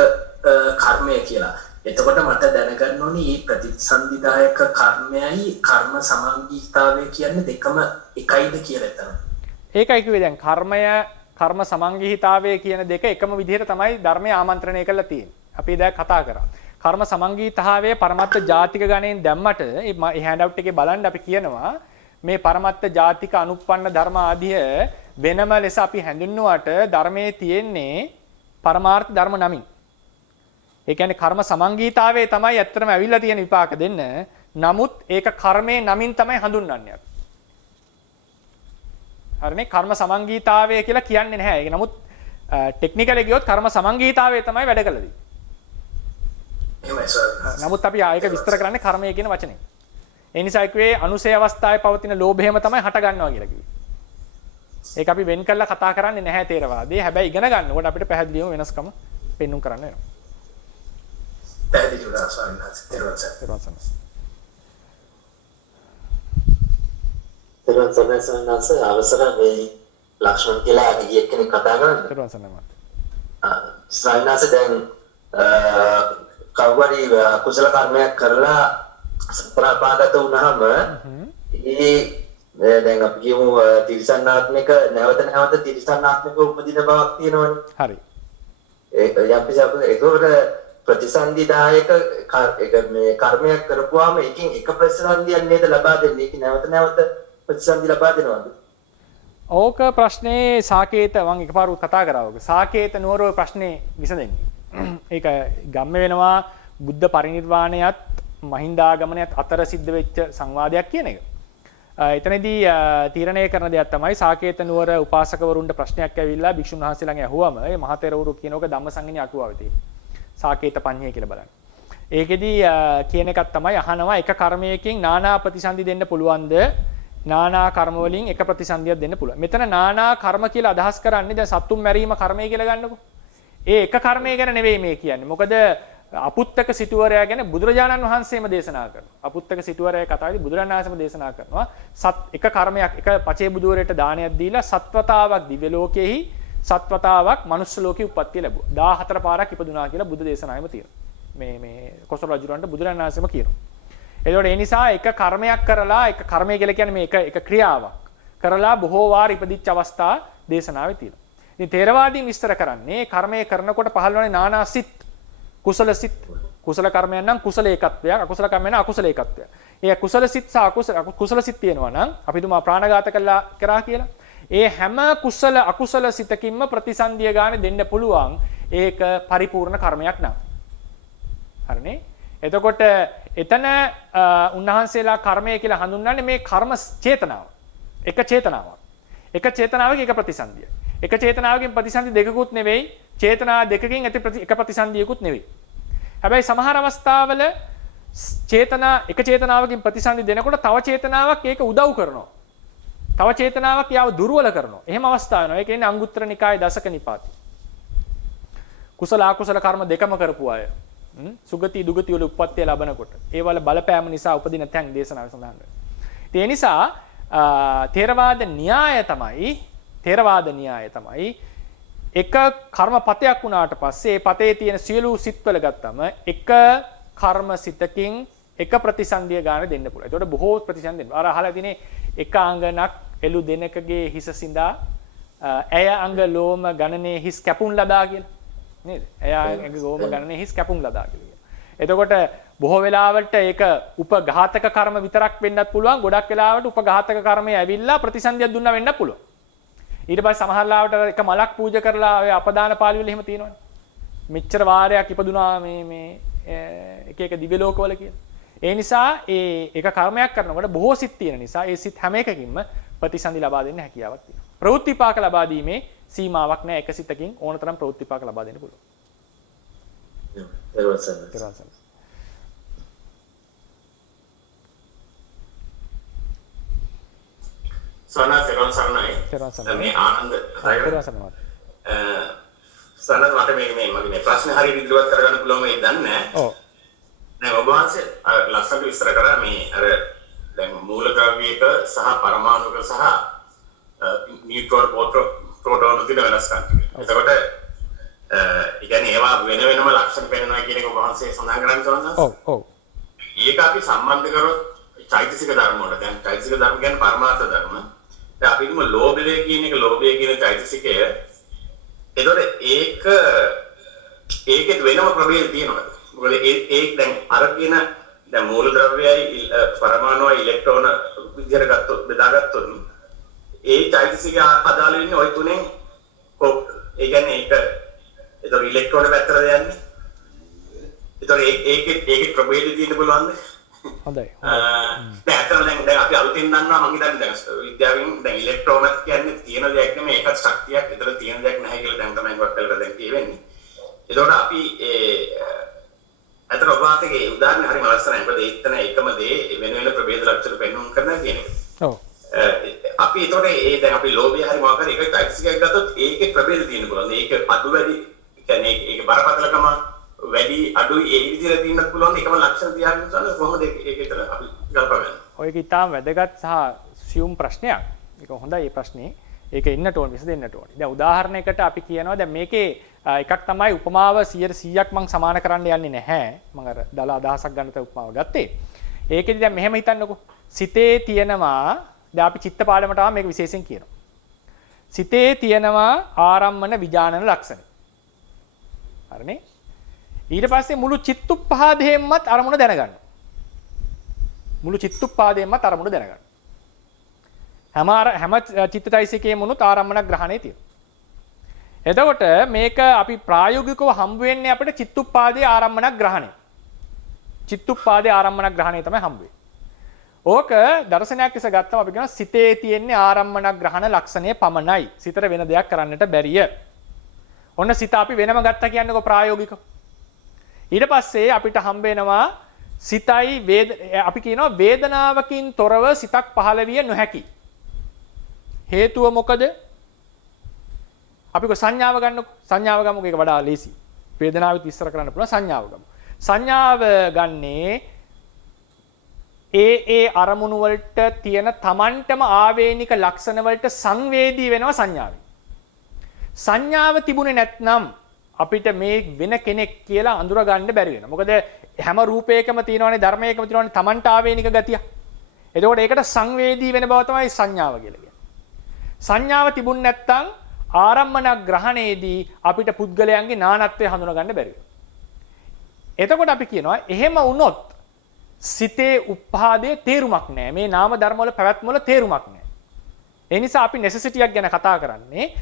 කර්මය කියලා. එතකොට මට දැනගන්න ඕනේ මේ ප්‍රතිසන්දිදායක කර්මයයි කර්ම සමංගීතාවය කියන්නේ දෙකම එකයිද කියලා එතන. ඒකයි කිව්වේ දැන් කර්ම සමංගීතාවය කියන දෙක එකම විදිහට තමයි ධර්මය ආමන්ත්‍රණය කරලා තියෙන්නේ. අපි දැන් කතා කරා. කර්ම සමංගීතාවය පරමත්ත ජාතික ගණයෙන් දැම්මට මේ හෑන්ඩ් අවුට් එකේ බලන්න අපි කියනවා මේ පරමත්ත ජාතික අනුප්පන්න ධර්ම ආදිය වෙනම ලෙස අපි හැඳින්නුවාට ධර්මයේ තියෙන්නේ පරමාර්ථ ධර්ම නමින්. ඒ කියන්නේ කර්ම සමංගීතාවය තමයි ඇත්තටම ඇවිල්ලා තියෙන විපාක දෙන්න. නමුත් ඒක කර්මයේ නමින් තමයි හඳුන්වන්නේ අපි. හරිනේ කර්ම සමංගීතාවය කියලා කියන්නේ නැහැ. ඒක නමුත් ටෙක්නිකලි ගියොත් කර්ම සමංගීතාවය තමයි වැඩ කළදී. එහෙමයි සර්. නමුත් අපි ආයක විස්තර කරන්නේ කර්මය කියන වචනේ. ඒ නිසා කිව්වේ අනුසය අවස්ථාවේ පවතින ලෝභයම තමයි හට ගන්නවා කියලා කිව්වේ. ඒක අපි වෙන් කරලා කතා කරන්නේ නැහැ තේරවාදයේ. හැබැයි ඉගෙන ගන්නකොට අපිට පැහැදිලිවම වෙනස්කම පෙන්눔 කරන්න වෙනවා. පැහැදිලි වුණා ස්වාමීන් වහන්සේ. තෙරුවන් සරණයි. තෙරුවන් සරණයි අවසර මේ ලක්ෂ්මන් කියලා ගියෙක් කෙනෙක් කතා කරන්නේ. තෙරුවන් සරණයි. සයින්ස් දැන් කවුරුරි කුසල කර්මයක් කරලා ප්‍රාපාගත වුණාම දැන් අපි කියමු තිරිසන්නාත්මික නැවත තිරිසන්නාත්මික උපදින බවක් තියෙනවනේ. හරි. ඒකවල ප්‍රතිසන්දිදායක මේ කර්මයක් කරපුවාම එකකින් එක ප්‍රතිසන්දියක් නේද ලබා දෙන්නේ. ඒක නැවත ප්‍රතිසන්දි ලබා දෙනවද? ඕක ප්‍රශ්නේ සාකේත මම එකපාර කතා කරා ඕක. සාකේත නුවර ඔය ප්‍රශ්නේ විසඳෙන්නේ. ඒක ගම්ම වෙනවා බුද්ධ පරිනිර්වාණයත් මහින්දාගමනයත් අතර සිද්ධ වෙච්ච සංවාදයක් කියන එක. එතනදී තීරණය කරන දෙයක් තමයි සාකේත නුවර උපාසකවරුන්ට ප්‍රශ්නයක් ඇවිල්ලා භික්ෂුන් වහන්සේලාගෙන් ඇහුවම මේ මහතෙරවරු කියනෝක ධම්මසංගිනී අටුවාවේ තියෙන්නේ. සාකේත පඤ්ඤය කියලා බලන්න. ඒකෙදී කියන එකක් තමයි අහනවා එක කර්මයකින් නානා ප්‍රතිසන්දි දෙන්න පුළුවන්ද? නානා කර්ම වලින් එක ප්‍රතිසන්දියක් දෙන්න පුළුවන්. මෙතන නානා කර්ම කියලා අදහස් කරන්නේ දැන් සත්තුන් මැරීම කර්මය කියලා ගන්නකො. ඒ එක කර්මය ගැන නෙවෙයි මේ කියන්නේ. මොකද අපුත්තක සිටුවරයා ගැන බුදුරජාණන් වහන්සේම දේශනා කරනවා. අපුත්තක සිටුවරයා කතාවේදී බුදුරජාණන් වහන්සේම දේශනා කරනවා. එක කර්මයක් එක පචේ බුදුවරයට දානයක් දීලා සත්වතාවක් දිව්‍ය ලෝකෙහි සත්වතාවක් මනුස්ස ලෝකෙ උප්පත්තිය ලැබුවා. 14 පාරක් ඉපදුනා කියලා බුදු දේශනාවෙම තියෙනවා. මේ කොසල් රජුරන්ට බුදුරජාණන් වහන්සේම කියනවා. එතකොට ඒ නිසා එක කර්මයක් කරලා එක කර්මය කියලා කියන්නේ මේ එක ක්‍රියාවක් කරලා බොහෝ වාර ඉපදිච්ච අවස්ථා දේශනාවේ තියෙනවා. ඉතින් තේරවාදීන් විස්තර කරන්නේ කර්මය කරනකොට පහළවන්නේ නානා සිත් කුසල සිත් කුසල කර්මයන් නම් කුසල ඒකත්වයක් අකුසල කර්මයන් නම් අකුසල ඒකත්වයක්. ඒ කුසල සිත් සහ අකුසල සිත් තියෙනවා නම් අපි තුමා ප්‍රාණඝාත කරා කියලා. ඒ හැම කුසල අකුසල සිතකින්ම ප්‍රතිසන්දිය ගානේ දෙන්න පුළුවන්. ඒක පරිපූර්ණ කර්මයක් නම්. හරිනේ? එතකොට එතන උන්වහන්සේලා කර්මය කියලා හඳුන්වන්නේ මේ කර්ම චේතනාව. එක චේතනාවක්. එක චේතනාවක එක ප්‍රතිසන්දිය. එක චේතනාවකින් ප්‍රතිසන්දි දෙකකුත් නෙවෙයි, චේතනා දෙකකින් ඇති එක ප්‍රතිසන්දියකුත් නෙවෙයි. හැබැයි සමහර අවස්ථාවල එක චේතනාවකින් ප්‍රතිසන්දි දෙනකොට තව චේතනාවක් ඒක උදව් කරනවා. තව චේතනාවක් යාව දුර්වල කරනවා. එහෙම අවස්ථා වෙනවා. ඒක ඉන්නේ අංගුත්තර නිකායේ දසක නිපාතේ. කුසල අකුසල කර්ම දෙකම කරපු අය. සුගති දුගති වල උප්පත්තිය ලබනකොට ඒ වල බලපෑම නිසා උපදින තැන් දේශනාවේ සඳහන් වෙනවා. ඒ නිසා තේරවාද න්‍යාය තමයි එක කර්මපතයක් වුණාට පස්සේ ඒ පතේ තියෙන සියලු සිත්වල ගත්තම එක කර්ම සිතකින් එක ප්‍රතිසන්දිය ගන්න දෙන්න පුළුවන්. ඒකට බොහෝ ප්‍රතිසන්දි දෙන්න. අර අහලා දිනේ එක අංගනක් එළු දෙනකගේ හිස සිඳා ඇය අංග ලෝම ගණනේ හිස් කැපුම් ලදා කියලා. නේද? ඇය අංග ලෝම ගණනේ හිස් කැපුම් ලදා කියලා. එතකොට බොහෝ වෙලාවට ඒක උපඝාතක කර්ම විතරක් වෙන්නත් පුළුවන්. ගොඩක් වෙලාවට උපඝාතක කර්මය ඇවිල්ලා ප්‍රතිසන්දියක් දුන්නා වෙන්නත් පුළුවන්. ඊට පස්සේ සමහර ලාවට එක මලක් පූජා කරලා ඔය අපදාන පාළි වල එහෙම තියෙනවනේ. මෙච්චර වාරයක් ඉපදුනා මේ එක එක දිව්‍ය ලෝකවල කියලා. ඒ නිසා ඒක කර්මයක් කරනකොට බොහෝ සිත් තියෙන නිසා ඒ සිත් හැම එකකින්ම ප්‍රතිසන්දි ලබා දෙන්න හැකියාවක් තියෙනවා. ප්‍රවෘත්ති විපාක ලබා දීමේ සීමාවක් නැහැ. එක සිතකින් ඕනතරම් ප්‍රවෘත්ති විපාක ලබා දෙන්න පුළුවන්. සනත් සරණයි. මේ ආනන්ද සනත් මට මේ ප්‍රශ්න හරියට ඉදිරියට කරගන්න පුළුවන් මේ දන්නේ නැහැ. ඔව්. නෑ ඔබ වහන්සේ ලස්සනට විස්තර කරා මේ අර දැන් මූලද්‍රව්‍යයක සහ පරමාණුක සහ නියුට්‍රෝන ප්‍රෝටෝන දෙක වෙනස්කම්. එතකොට ඒ කියන්නේ ඒවා වෙන වෙනම ලක්ෂණ පෙන්වනවා කියන එක ඔබ වහන්සේ සඳහන් කරන්නේ තවද? ඔව් ඔව්. ඒක අපි සම්බන්ධ කරොත් චෛතසික ධර්ම වල දැන් චෛතසික ධර්ම කියන්නේ පරමාර්ථ ධර්ම. දැන් අපි කියමු ලෝභය කියන එක ලෝභය කියන චෛතසිකය. එතකොට ඒකේ වෙනම ප්‍රභේද තියෙනවා. මොකද ඒ දැන් අර කියන දැන් මූලද්‍රව්‍යයයි පරමාණුයි ඉලෙක්ට්‍රෝන විදිහට ගත්තොත් බෙදාගත්තොත් ඒ චෛතසික අදාළ වෙන්නේ ওই තුනෙන් ඒ කියන්නේ ඒතර ඉලෙක්ට්‍රෝන පැත්තට යන්නේ. ඒතර ඒකේ ප්‍රභේද තියෙන්න පුළුවන්ද? හොඳයි. දැන් දැන් අපි අලුතින් දන්නවා මම හිතන්නේ දැන් විද්‍යාවෙන් දැන් ඉලෙක්ට්‍රෝනත් කියන්නේ තියෙන දෙයක් නෙමෙයි ඒකත් ශක්තියක්. ඒතර තියෙන දෙයක් නැහැ කියලා දැන් තමයි වත් කරලා දැන් කියවෙන්නේ. ඒතකොට අපි අතන ඔබාතගේ උදාහරණ හරිම ලස්සනයි. මොකද ඒතන එකම දේ වෙන වෙන ප්‍රභේද ලක්ෂණ පෙන්වන්න කරනවා කියන එක. ඔව්. අපි ඒතකොට දැන් අපි ලෝභය හරි මොකක් හරි ඒක චෛතසිකයක් ගත්තොත් ඒකේ ප්‍රභේද තියෙන්න පුළුවන්. ඒක අඩු වැඩි කියන්නේ ඒක බරපතලකම වැඩි අඩුයි ඒ විදිහට තියෙන්නත් පුළුවන්. එකම ලක්ෂණ තියාගෙන ඉතන කොහොමද ඒකට අපි ගල්පගන්නේ? ඔයක ඉතාම වැදගත් සහ සියුම් ප්‍රශ්නයක්. ඒක හොඳයි මේ ප්‍රශ්නේ. ඒක ඉන්නට ඕන විසඳෙන්නට ඕනේ. දැන් උදාහරණයකට අපි කියනවා දැන් මේකේ එකක් තමයි උපමාව 100%ක් මම සමාන කරන්න යන්නේ නැහැ. මම අර දල අදහසක් ගන්න තේ උපමාව ගත්තේ. ඒකෙදි දැන් මෙහෙම හිතන්නකෝ. සිතේ තියෙනවා දැන් අපි චිත්ත පාඩමට ආව මේක විශේෂයෙන් කියනවා. සිතේ තියෙනවා ආරම්මන විඥානන ලක්ෂණ. හරිනේ? ඊට පස්සේ මුළු චිත්තුප්පාදයෙන්මත් අරමුණ දැනගන්න. මුළු චිත්තුප්පාදයෙන්මත් අරමුණ දැනගන්න. හැම චිත්තයිසිකේම උනුත් ආරම්මන ග්‍රහණේ තියෙනවා. එතකොට මේක අපි ප්‍රායෝගිකව හම්බ වෙන්නේ අපිට චිත්තුප්පාදයේ ආරම්මන ග්‍රහණය. චිත්තුප්පාදයේ ආරම්මන ග්‍රහණය තමයි හම්බ වෙන්නේ. ඕක දර්ශනයක් ඉස්ස ගත්තම අපි කියනවා සිතේ තියෙන්නේ ආරම්මන ග්‍රහණ ලක්ෂණය පමණයි. සිතට වෙන දෙයක් කරන්නට බැරිය. ඔන්න සිත අපි වෙනම ගත්තා කියන්නකො ප්‍රායෝගිකව. ඊට පස්සේ අපිට හම්බ වෙනවා සිතයි අපි කියනවා වේදනාවකින් තොරව සිතක් පහළ විය නොහැකි. හේතුව මොකද? අපි සංඥාව ගන්නකො. සංඥාව ගමුකෝ ඒක වඩා ලේසි. වේදනාවත් විස්තර කරන්න පුළුවන් සංඥාව ගමු. සංඥාව ගන්නේ ඒ අරමුණු වලට තියෙන Tamanටම ආවේනික ලක්ෂණ වලට සංවේදී වෙනවා සංඥාවෙන්. සංඥාව තිබුණේ නැත්නම් අපිට මේ වෙන කෙනෙක් කියලා අඳුර ගන්න බැරි වෙනවා. මොකද හැම රූපයකම තියෙනවනේ ධර්මයකම තියෙනවනේ Tamanට ආවේනික ගතිය. එතකොට ඒකට සංවේදී වෙන බව තමයි සංඥාව කියලා කියන්නේ. සංඥාව තිබුණ නැත්නම් ආරම්මන ග්‍රහණයේදී අපිට පුද්ගලයන්ගේ නානත්වය හඳුනා ගන්න බැරි වෙනවා. එතකොට අපි කියනවා එහෙම වුණොත් සිතේ උප්පාදයේ තේරුමක් නැහැ. මේ නාම ධර්ම වල පැවැත්ම වල තේරුමක් නැහැ. ඒ නිසා අපි necessity-යක් ගැන කතා කරන්නේ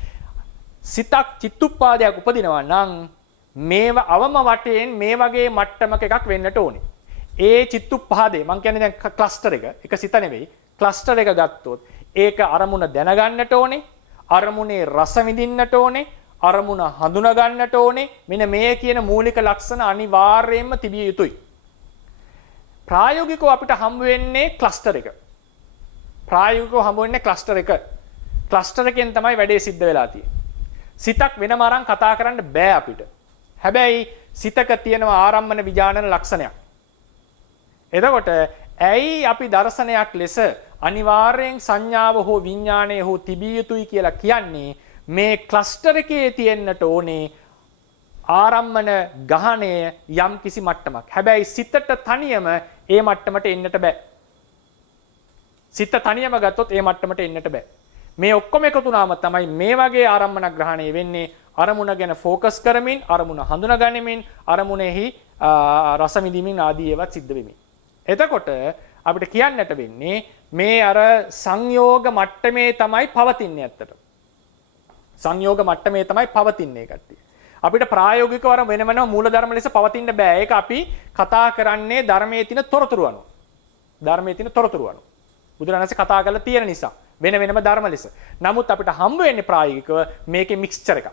සිතක් චිත්තුප්පාදයක් උපදිනවා නම් මේව අවම වටේන් මේ වගේ මට්ටමක එකක් වෙන්නට ඕනේ. ඒ චිත්තුප්පාදේ මම කියන්නේ දැන් ක්ලස්ටර් එක සිත නෙවෙයි ක්ලස්ටර් එක ගත්තොත් ඒක අරමුණ දැනගන්නට ඕනේ. අරමුණේ රස විඳින්නට ඕනේ. අරමුණ හඳුනා ගන්නට ඕනේ. මෙන්න මේ කියන මූලික ලක්ෂණ අනිවාර්යයෙන්ම තිබිය යුතුයි. ප්‍රායෝගිකව අපිට හම්බ වෙන්නේ ක්ලස්ටර් එක. ප්‍රායෝගිකව හම්බ වෙන්නේ ක්ලස්ටර් එක. ක්ලස්ටර් එකෙන් තමයි වැඩේ සිද්ධ වෙලා තියෙන්නේ. සිතක් වෙනම අරන් කතා කරන්න බෑ අපිට. හැබැයි සිතක තියෙනවා ආරම්මන විඥාන ලක්ෂණයක්. එතකොට ඇයි අපි දර්ශනයක් ලෙස අනිවාර්යෙන් සංඥාව හෝ විඥානය හෝ තිබිය යුතුයි කියලා කියන්නේ මේ ක්ලස්ටර් එකේ තියෙන්නට ඕනේ ආරම්මන ගහණය යම් කිසි මට්ටමක්. හැබැයි සිතට තනියම ඒ මට්ටමට එන්නට බෑ. සිත තනියම ගත්තොත් ඒ මට්ටමට එන්නට බෑ. මේ ඔක්කොම එකතු වුණාම තමයි මේ වගේ ආරම්මන ග්‍රහණය වෙන්නේ. අරමුණ ගැන ફોકસ කරමින්, අරමුණ හඳුනා ගනිමින්, අරමුණෙහි රස විඳින්මින් ආදී ඒවා සිද්ධ වෙමින්. එතකොට අපිට කියන්නට වෙන්නේ මේ අර සංයෝග මට්ටමේ තමයි පවතින්නේ ඇත්තට. සංයෝග මට්ටමේ තමයි පවතින්නේ කට්ටිය. අපිට ප්‍රායෝගිකව වෙනම මූලධර්ම ලෙස පවතින්න බෑ. ඒක අපි කතා කරන්නේ ධර්මයේ තියෙන තොරතුරු අනුව. ධර්මයේ තියෙන තොරතුරු අනුව. බුදුරණන්සේ කතා කරලා තියෙන නිසා වෙන වෙනම ධර්ම ලෙස. නමුත් අපිට හම්බ වෙන්නේ ප්‍රායෝගිකව මේකේ මික්ස්චර් එකක්.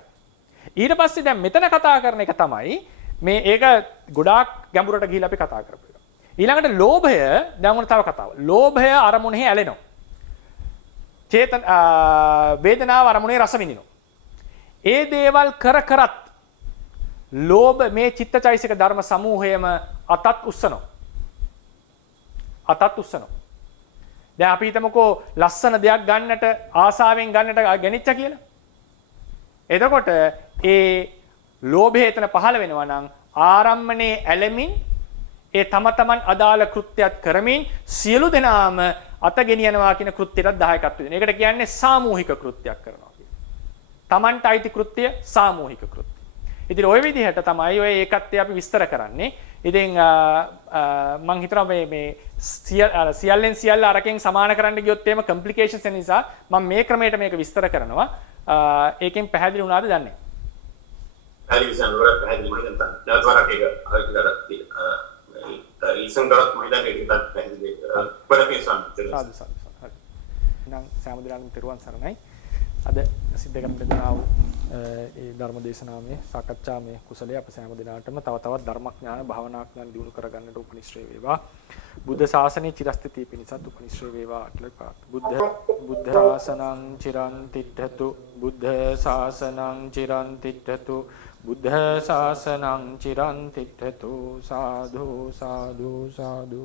ඊට පස්සේ දැන් මෙතන කතා කරන එක තමයි මේ ඒක ගොඩාක් ගැඹුරට ගිහිල්ලා අපි කතා කරපු එක. ඊළඟට ලෝභය දැන් උන තව කතාව. ලෝභය අරමුණෙහි ඇලෙනවා. වේදනාව අරමුණේ රස විඳිනවා. ඒ දේවල් කර කරත් ලෝභ මේ චිත්තචෛසික ධර්ම සමූහයම අතත් උස්සනවා. අතත් උස්සනවා. දැන් අපි හිතමුකෝ ලස්සන දෙයක් ගන්නට ආසාවෙන් ගන්නට ගෙනිච්ච කියලා. එතකොට ඒ ලෝභය එතන පහළ වෙනවා නම් ආරම්මනේ ඇලෙමින් ඒ තම තමන් අදාළ කෘත්‍යයක් කරමින් සියලු දෙනාම අත ගෙනියනවා කියන කෘත්‍යයට දායකත්වය දෙන. ඒකට කියන්නේ සාමූහික කෘත්‍යයක් කරනවා කියන්නේ. තමන්ට අයිති කෘත්‍ය සාමූහික කෘත්‍ය. ඉතින් ওই විදිහට තමයි ඔය ඒකත්වය අපි විස්තර කරන්නේ. ඉතින් මම හිතනවා මේ සියල්ලෙන් සියල්ල අරකින් සමාන කරන්න ගියොත් එහෙම කම්ප්ලිකේෂන්ස් නිසා මම මේ ක්‍රමයට මේක විස්තර කරනවා. ඒකෙන් පැහැදිලි වුණාද දන්නේ? පැහැදිලි සම්වර පැහැදිලි මම හිතනවා. දවසක් එක හරි ඉතින් කරත් මම හිතන්නේ ඒකත් පැහැදිලි කරපේ සම්පූර්ණ. සාදු. හරි. එහෙනම් සෑම දිනකටම තෙරුවන් සරණයි. අද සිද්ධ කරන දෙනාව ඒ ධර්ම දේශනාවේ සාකච්ඡාමය කුසලයේ අප සෑම දිනකටම තව තවත් ධර්මඥාන භාවනාඥාන දියුණු කරගන්නට උපනිශ්‍රේ වේවා. බුද්ධ ශාසනයේ චිරස්ථිතිය පිණිසත් උපනිශ්‍රේ වේවා කියලා ප්‍රාර්ථනා. බුද්ධ ශාසනං චිරන් තිට්ඨතු බුද්ධ ශාසනං චිරන් තිට්ඨතු බුද්ධ ශාසනං චිරන් තිට්ඨතු සාදු සාදු සාදු